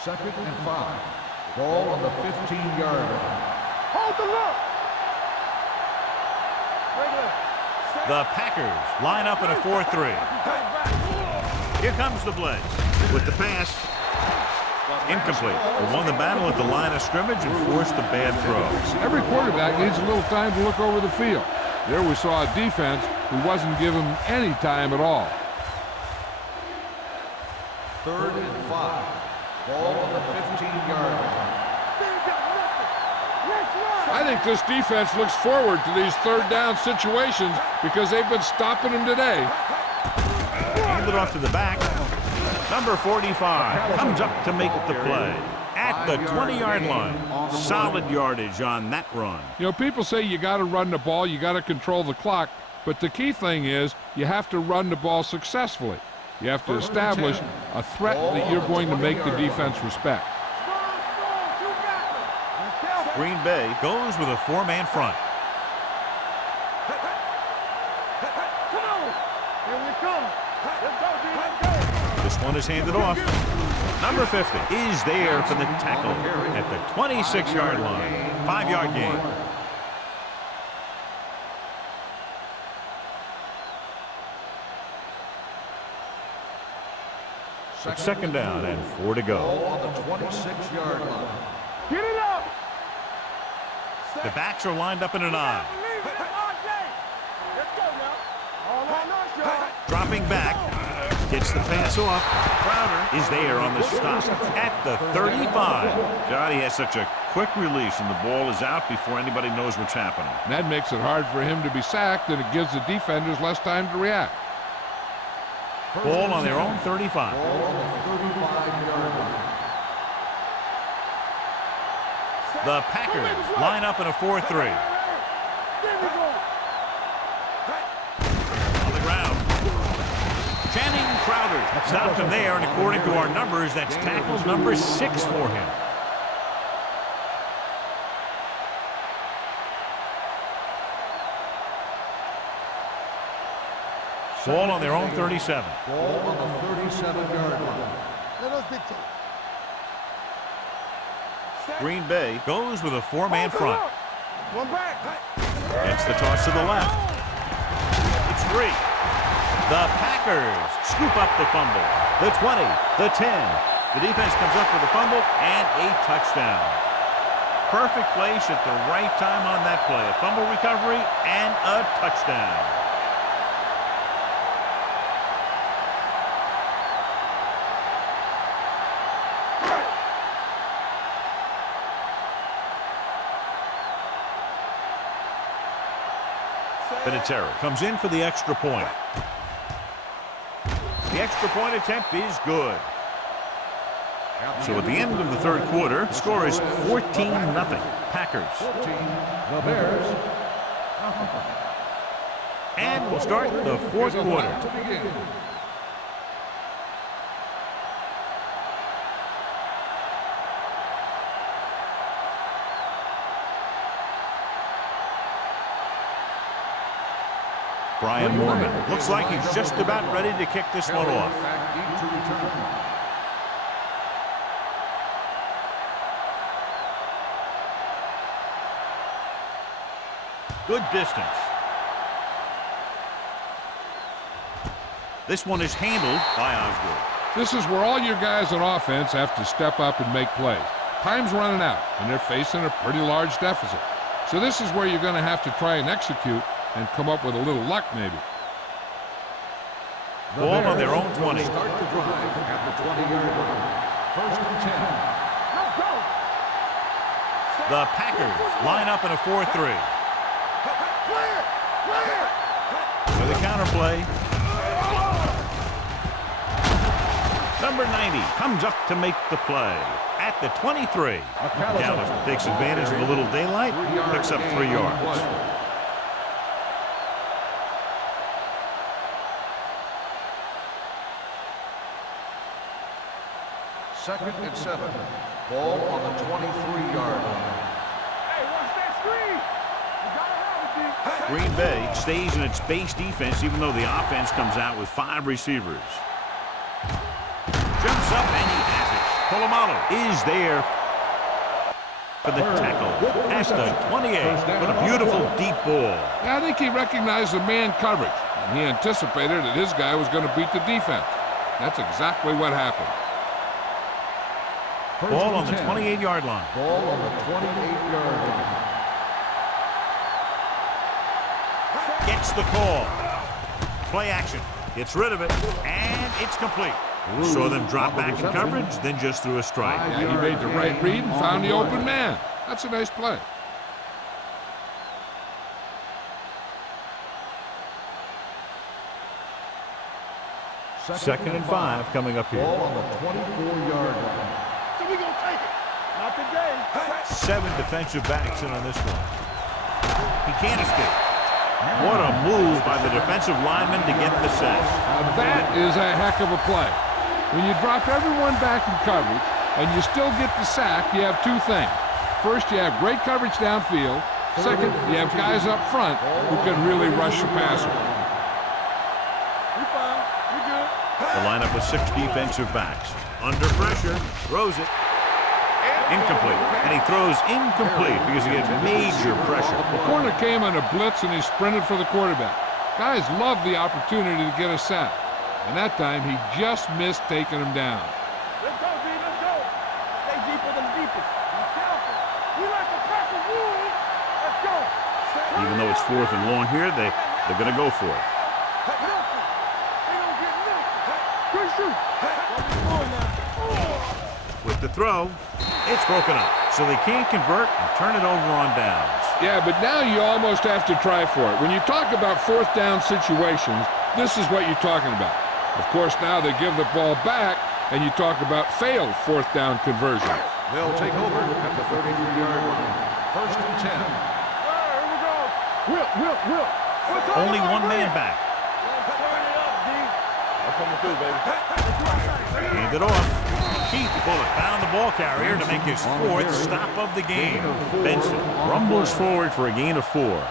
Second and 5. Ball on the 15-yard line. Hold the look. The Packers line up in a 4-3. Here comes the blitz with the pass. Incomplete. They won the battle at the line of scrimmage and forced a bad throw. Every quarterback needs a little time to look over the field. There we saw a defense who wasn't given any time at all. Third and 5. Ball on the 15-yard line. I think this defense looks forward to these third down situations because they've been stopping them today. Hand it off to the back. Number 45 comes up to make the play at the 20-yard line. Solid yardage on that run. You know, people say you got to run the ball, you got to control the clock, but the key thing is you have to run the ball successfully. You have to establish a threat that you're going to make the defense respect. Green Bay goes with a 4-man front. Come on. Here we come. Let's go, D. Let's go. This one is handed off. Number 50 is there for the tackle at the 26-yard line. 5-yard gain. It's 2nd down and 4 to go. Ball on the 26-yard line. Get it up. The backs are lined up in an I. Let's go now. All on us, y'all. Dropping back. Gets the pass off. Crowder is there on the stop at the 35. God, he has such a quick release, and the ball is out before anybody knows what's happening. And that makes it hard for him to be sacked, and it gives the defenders less time to react. Ball on their own 35. Ball on the 35-yard line. The Packers line up in a 4-3. On the ground. Channing Crowder stopped him there, and according to our numbers, that's tackle number 6 for him. Ball on their own 37. Ball on the 37-yard line. Let us dictate. Green Bay goes with a 4-man front. One back. Gets the toss to the left. It's 3. The Packers scoop up the fumble. The 20, the 10. The defense comes up with a fumble and a touchdown. Perfect place at the right time on that play. A fumble recovery and a touchdown. Vinatieri comes in for the extra point. The extra point attempt is good. So at the end of the third quarter, the score is 14-0 Packers. 14, the Bears. And we'll start the fourth quarter. To begin. Brian Moorman looks like he's just about ready to kick this one off. Back deep to return. Good distance. This one is handled by Osgood. This is where all your guys on offense have to step up and make plays. Time's running out, and they're facing a pretty large deficit. So this is where you're going to have to try and execute and come up with a little luck, maybe. Ball on their own 20. Start the drive at the 20-yard line. First and 10. Let's go. The Packers line up in a 4-3. Clear. Clear. With a counter play. Number 90 comes up to make the play at the 23. Gallup takes advantage of a little daylight, picks up 3 yards. Second and 7. Ball on the 23-yard line. Hey, watch that screen. You gotta have it, D. Green Bay stays in its base defense even though the offense comes out with 5 receivers. Jumps up and he has it. Polamalu is there for the tackle at the 28. What a beautiful deep ball. Yeah, I think he recognized the man coverage, and he anticipated that his guy was going to beat the defense. That's exactly what happened. Ball on the 28-yard line. Ball on the 28-yard line. Gets the call. Play action. Gets rid of it, and it's complete. Saw them drop back in coverage, then just threw a strike. Yeah, he made the right read and found the open man. That's a nice play. Second and 5 coming up here. Ball on the 24-yard line. So we gonna take it. Not today. 7 defensive backs in on this one. He can't escape. What a move by the defensive lineman to get the sack. Now that is a heck of a play. When you drop everyone back in coverage and you still get the sack, you have 2 things. First, you have great coverage downfield. Second, you have guys up front who can really rush the passer. We fine. We good. The lineup of 6 defensive backs. Under pressure, throws it. Incomplete. And he throws incomplete because he had major pressure. The corner came on a blitz and he sprinted for the quarterback. Guys love the opportunity to get a sack. And that time, he just missed taking him down. Let's go, D. Let's go. Stay deeper than the deepest. Be careful. We like to pack the wolves. Let's go. Even though it's 4th and long here, they're going to go for it. They don't get milked. Good shoot. What we doing now? With the throw, it's broken up. So they can't convert and turn it over on downs. Yeah, but now you almost have to try for it. When you talk about 4th down situations, this is what you're talking about. Of course, now they give the ball back, and you talk about failed 4th down conversion. They'll take over at the 33-yard line. First and 10. Here we go. Will. What's up? Only 1 man back. Let's turn it up, D. I'm coming through, baby. Hand it off. Keith Bullock found the ball carrier to make his 4th stop of the game. Benson rumbles forward for a gain of 4.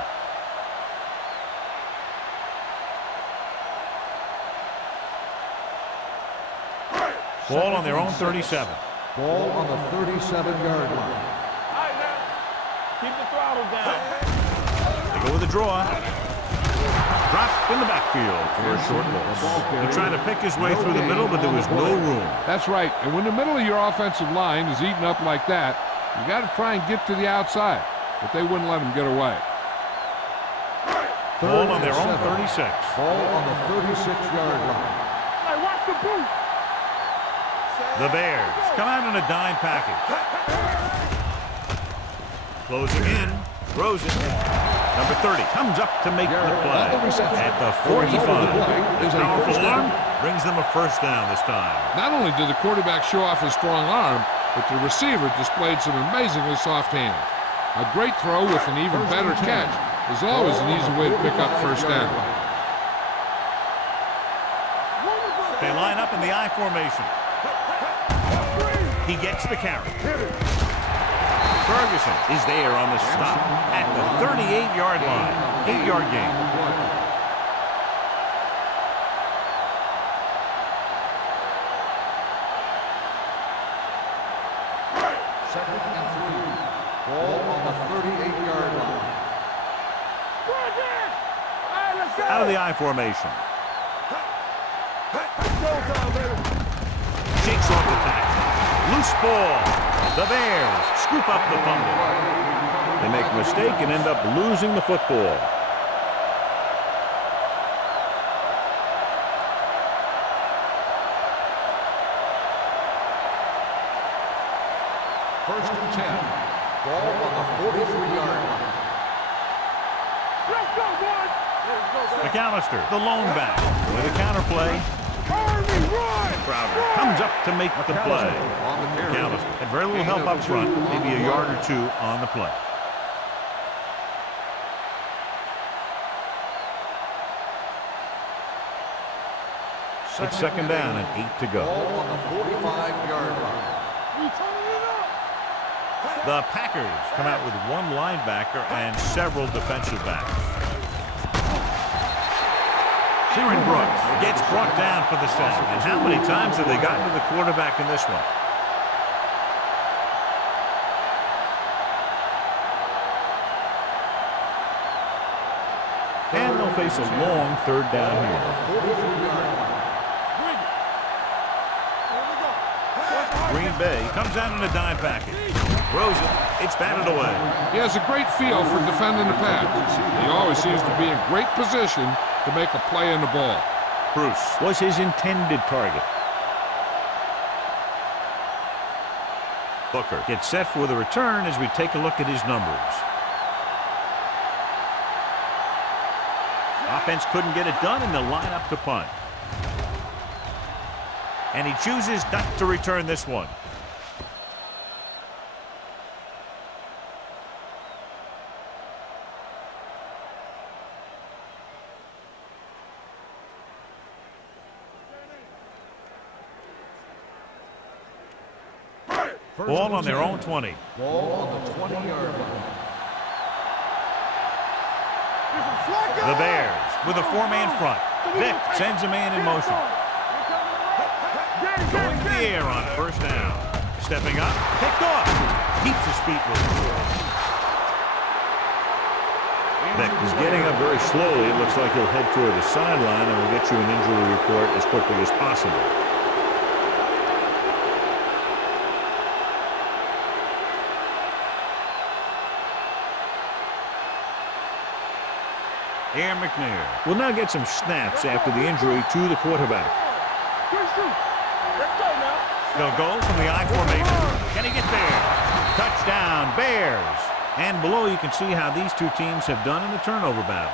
Ball on their own 37. Ball on the 37-yard line. All right, now. Keep the throttle down. They go with a draw. Drop in the backfield for a short loss. He tried to pick his way through the middle, but there was no room. That's right. And when the middle of your offensive line is eaten up like that, You got to try and get to the outside, but they wouldn't let him get away. Ball on their own 36. Ball on the 36-yard line. Hey, watch the boot. The Bears come out in a dime package. Closing in, throws it. Number 30 comes up to make the play. At the 45, his powerful arm brings them a first down this time. Not only did the quarterback show off his strong arm, but the receiver displayed some amazingly soft hands. A great throw with an even better catch is always an easy way to pick up first down. They line up in the I formation. He gets the carry. Ferguson is there on the stop at the 38-yard line. 8-yard gain. Second and 3. Ball on the 38-yard line. Out of the I formation. Shakes off the tackle. Loose ball. The Bears scoop up the fumble. They make a mistake and end up losing the football. First and 10. Ball on the 43-yard line. Let's go, boys. McAllister, the lone back, with a counter play. Army, run! Crowder comes up to make the play. McAllister had very little help up front, maybe a yard or two on the play. It's second down and 8 to go. Ball on the 45-yard line. We turning it up. The Packers come out with one linebacker and several defensive backs. Aaron Brooks gets brought down for the sack. And how many times have they gotten to the quarterback in this one? And they'll face a long third down here. 43-yard line. Green Bay comes out in a dime package. Throws it. It's batted away. He has a great feel for defending the pass. He always seems to be in great position to make a play in the ball. Bruce was his intended target. Booker gets set for the return as we take a look at his numbers. Offense couldn't get it done, and they'll line up to punt. And he chooses not to return this one. Ball on their own 20. Ball on the 20-yard line. The Bears with a four-man front. Vick sends a man in motion. Going to the air on first down. Stepping up, picked off. Keeps his feet moving. Vick is getting up very slowly. It looks like he'll head toward the sideline, and we'll get you an injury report as quickly as possible. Aaron McNair will now get some snaps after the injury to the quarterback. They'll go from the I formation. Can he get there? Touchdown, Bears. And below you can see how these two teams have done in the turnover battle.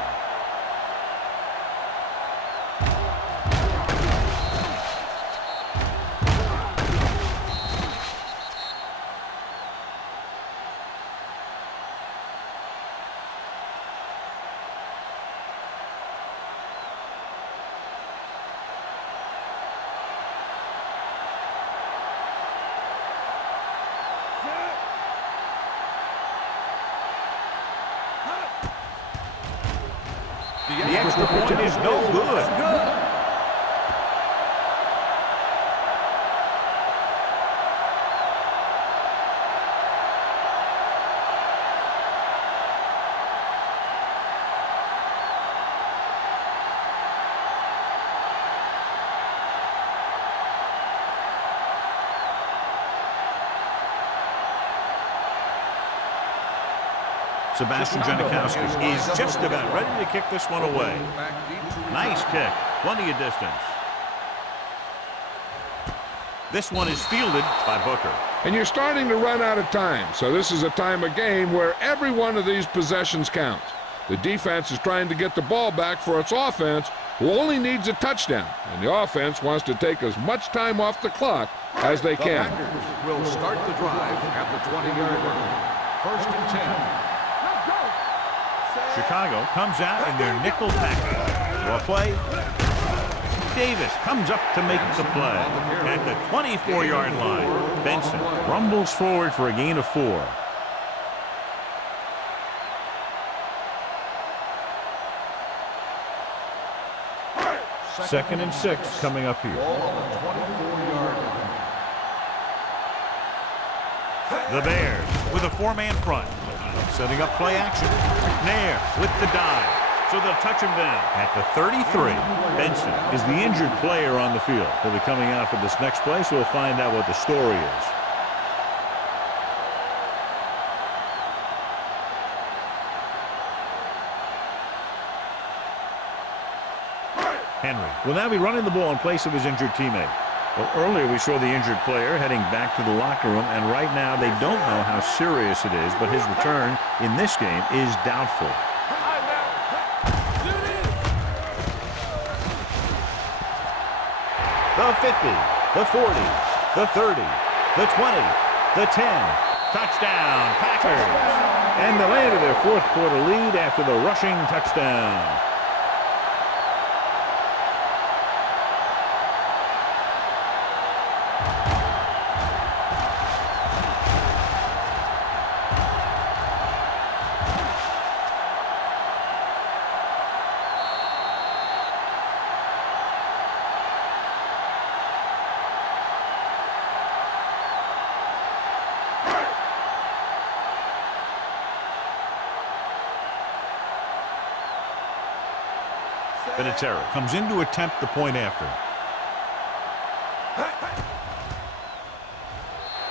The extra point is no good. Sebastian Janikowski is just about ready to kick this one away. Nice kick. Plenty of distance. This one is fielded by Booker. And you're starting to run out of time, so this is a time of game where every one of these possessions counts. The defense is trying to get the ball back for its offense, who only needs a touchdown, and the offense wants to take as much time off the clock as they can. The Packers will start the drive at the 20-yard line. 1st and 10. Chicago comes out in their nickel package. Well play. Davis comes up to make the play at the 24-yard line. Benson rumbles forward for a gain of 4. Second and 6 coming up here. Ball on the 24-yard line. The Bears with a 4-man front. Setting up play action. McNair with the dive. So they'll touch him down at the 33. Benson is the injured player on the field. He'll be coming out for this next play, so we'll find out what the story is. Henry will now be running the ball in place of his injured teammate. Well, earlier we saw the injured player heading back to the locker room, and right now they don't know how serious it is, but his return in this game is doubtful. The 50, the 40, the 30, the 20, the 10. Touchdown, Packers. And they landed their 4th quarter lead after the rushing touchdown. Vinatieri comes in to attempt the point after.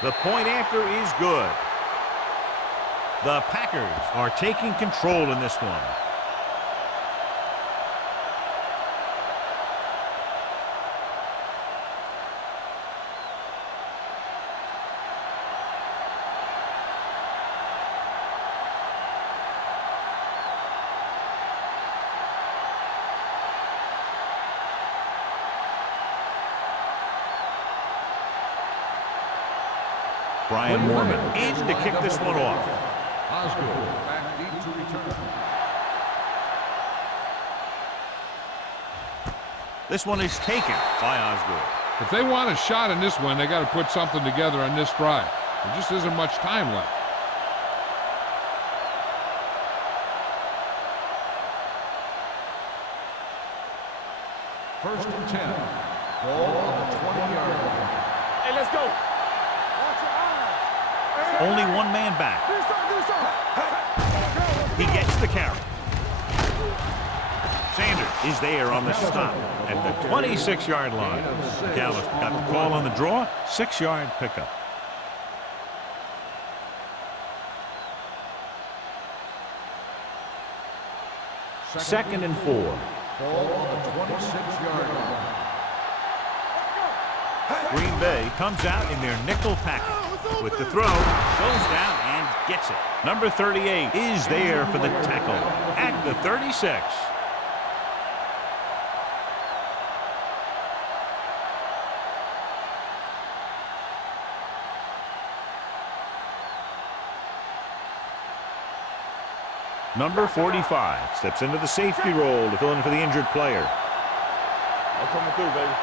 The point after is good. The Packers are taking control in this one. Brian Moorman in to kick this one off. Osgood back deep to return. This one is taken by Osgood. If they want a shot in this one, they got to put something together on this drive. There just isn't much time left. First and 10. Ball on the 20-yard line. Hey, let's go. Watch your eyes. Only one man back. He gets the carry. Sanders is there on the stop at the 26-yard line. Gallup got the call on the draw. 6-yard pickup. Second and 4. Ball on the 26-yard line. Green Bay comes out in their nickel package. With the throw, goes down and gets it. Number 38 is there for the tackle at the 36. Number 45 steps into the safety role to fill in for the injured player. I'm coming through, baby.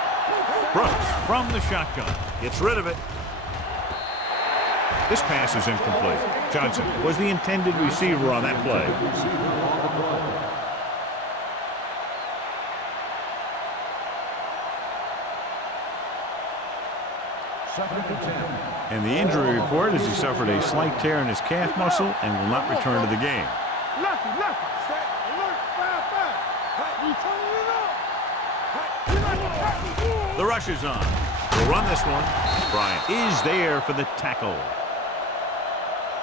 Brooks from the shotgun gets rid of it. This pass is incomplete. Johnson was the intended receiver on that play. Second and 10. And the injury report is he suffered a slight tear in his calf muscle and will not return to the game. Lucky. Set. Alert. Fire. You turning it up. The rush is on. We'll run this one. Bryant is there for the tackle.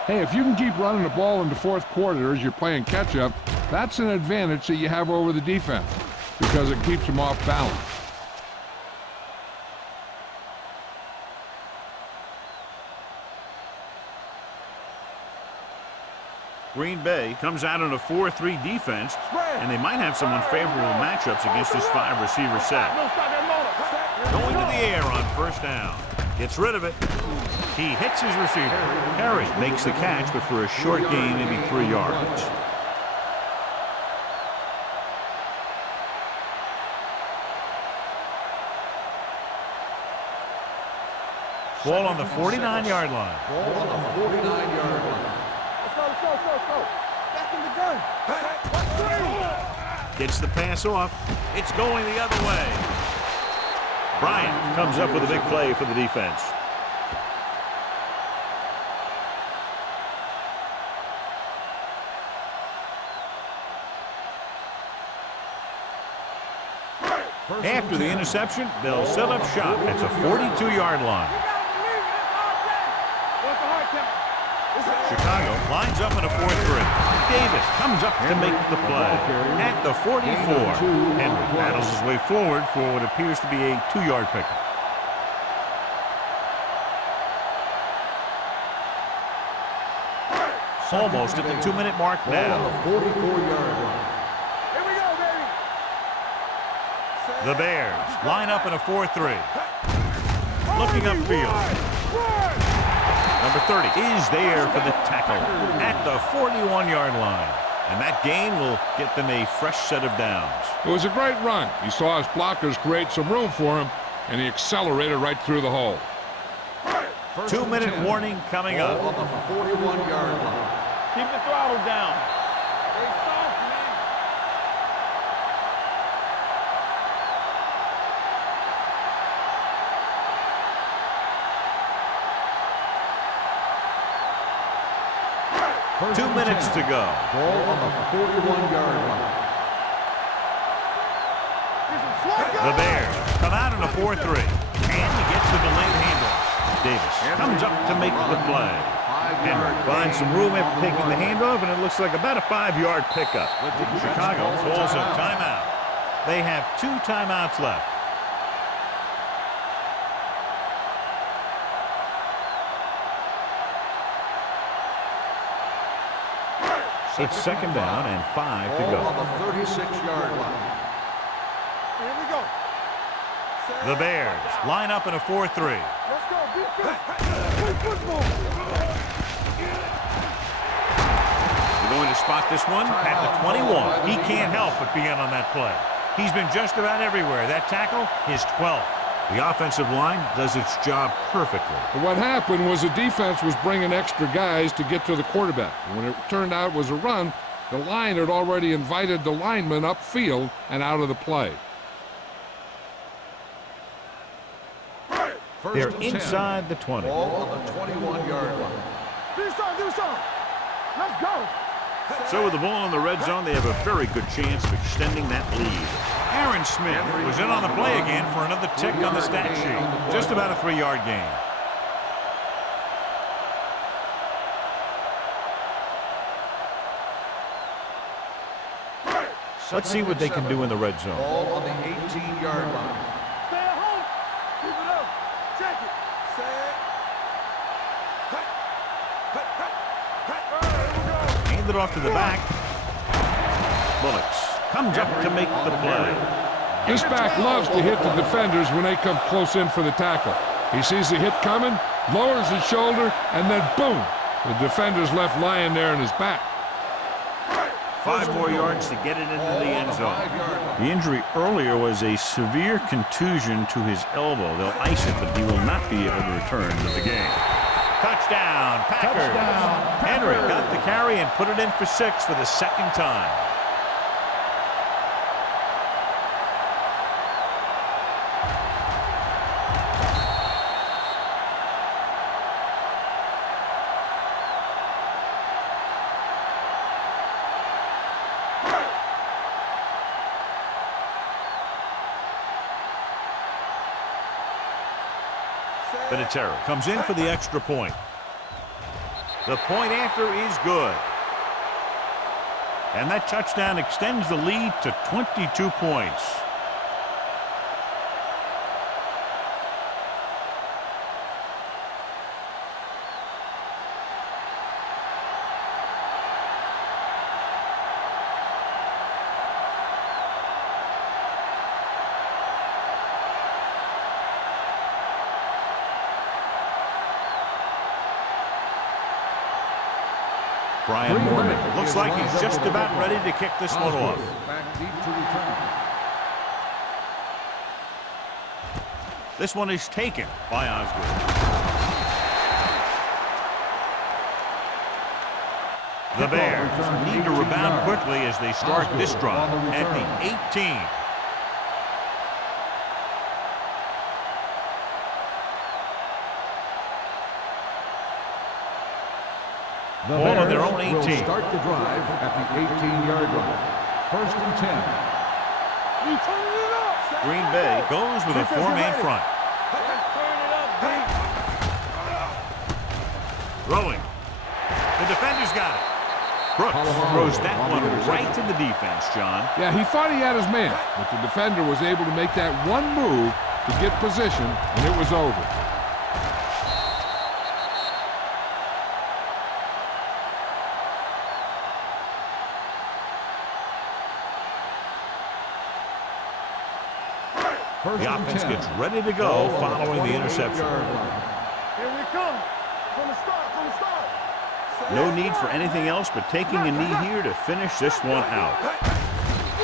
Hey, if you can keep running the ball in the fourth quarter as you're playing catch-up, that's an advantage that you have over the defense because it keeps them off balance. Green Bay comes out in a 4-3 defense, and they might have some unfavorable matchups against this 5-receiver set. Going to the air on first down. Gets rid of it. He hits his receiver. Harry makes the catch, but for a short gain, maybe 3 yards. Ball on the 49-yard line. Ball on the 49-yard line. Let's go. Back in the gun. Gets the pass off. It's going the other way. Bryant comes up with a big play for the defense. After the interception, they'll set up shop. It's a 42-yard line. Chicago lines up in a 4-3. Davis comes up to make the play at the 44. Henry battles his way forward for what appears to be a 2-yard pickup. Almost at the 2-minute mark now. Ball on the 44-yard line. Here we go, baby. The Bears line up in a 4-3. Looking upfield. Number 30 is there for the tackle at the 41-yard line. And that gain will get them a fresh set of downs. It was a great run. He saw his blockers create some room for him, and he accelerated right through the hole. 2-minute warning coming up. Ball on the 41-yard line. Keep the throttle down. Stay soft, man. First 2 minutes to go. Ball on the 41-yard line. The Bears come out in a 4-3. And he gets the delayed handoff. Davis comes up to make the play. Henry finds some room after taking the handoff, and it looks like about a 5-yard pickup. Chicago calls a timeout. They have 2 timeouts left. It's second down and 5 to go. Ball on the 36-yard line. Here we go. The Bears line up in a 4-3. Let's go. Defense. Play football. We're going to spot this one at the 21. He can't help but be in on that play. He's been just about everywhere. That tackle, his 12th. The offensive line does its job perfectly. But what happened was the defense was bringing extra guys to get to the quarterback. And when it turned out it was a run, the line had already invited the lineman upfield and out of the play. They're inside the 20. Ball on the 21-yard line. Do something. Let's go. So with the ball in the red zone, they have a very good chance of extending that lead. Aaron Smith was in on the play again for another tick on the stat sheet. Just about a 3-yard gain. Let's see what they can do in the red zone. Ball on the 18-yard line. Stay at home. Keep it up. Check it. Set. Hand it off to the back. Bullets comes up to make the play. This back loves to hit the defenders when they come close in for the tackle. He sees the hit coming, lowers his shoulder, and then boom, the defender's left lying there in his back. 5 more yards to get it into the end zone. The injury earlier was a severe contusion to his elbow. They'll ice it, but he will not be able to return to the game. Touchdown, Packers. Henry got the carry and put it in for 6 for the second time. Vinatieri comes in for the extra point. The point after is good. And that touchdown extends the lead to 22 points. Brian Mormon looks like he's just about ready to kick this one off. Back deep to return. This one is taken by Osgood. The Bears need to rebound quickly as they start this drive at the 18. The Ball on their Bears own 18. will start the drive at the 18-yard line. First and 10. You turning it up. Green Bay goes with a four-man front. Turn it up, B. Throwing. The defender's got it. Brooks throws that one right to the defense, John. Yeah, he thought he had his man, but the defender was able to make that one move to get position, and it was over. The offense gets ready to go following the interception. Here we come. From the start, from the start. No need for anything else but taking a knee here to finish this one out.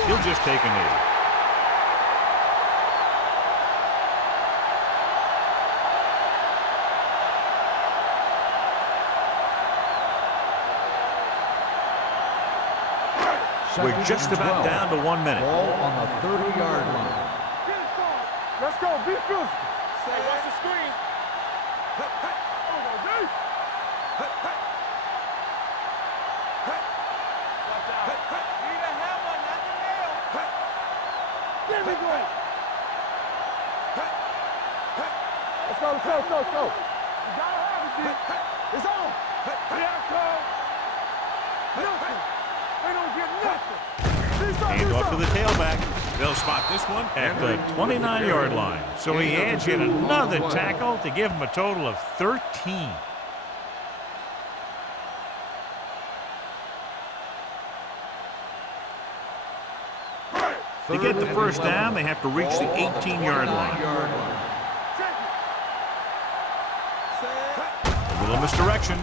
He'll just take a knee. We're just about down to 1 minute. Ball on the 30-yard line. Let's go. Be physical. Say, watch the screen. Need a hammer, not the nail. There we go. Let's go, let's go, let's go, let's go. You gotta have it, D. It's on. Yeah, Cole. Nothing. They don't get nothing. Hand off to the tailback. They'll spot this one at the 29-yard line. So he adds yet another tackle to give him a total of 13. To get the first down, they have to reach the 18-yard line. A little misdirection.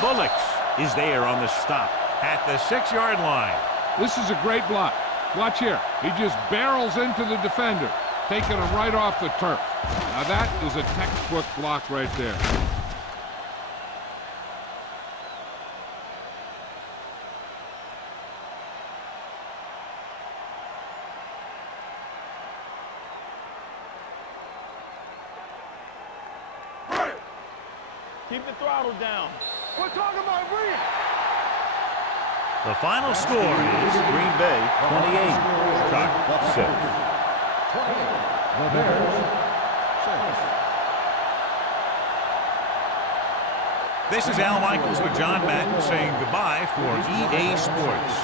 Bullocks is there on the stop at the 6-yard line. This is a great block. Watch here. He just barrels into the defender, taking him right off the turf. Now that is a textbook block right there. Keep the throttle down. We're talking about Green. The final score is Green Bay 28, Chicago 6. 28. The Bears 6. This is Al Michaels with John Madden saying goodbye for EA Sports.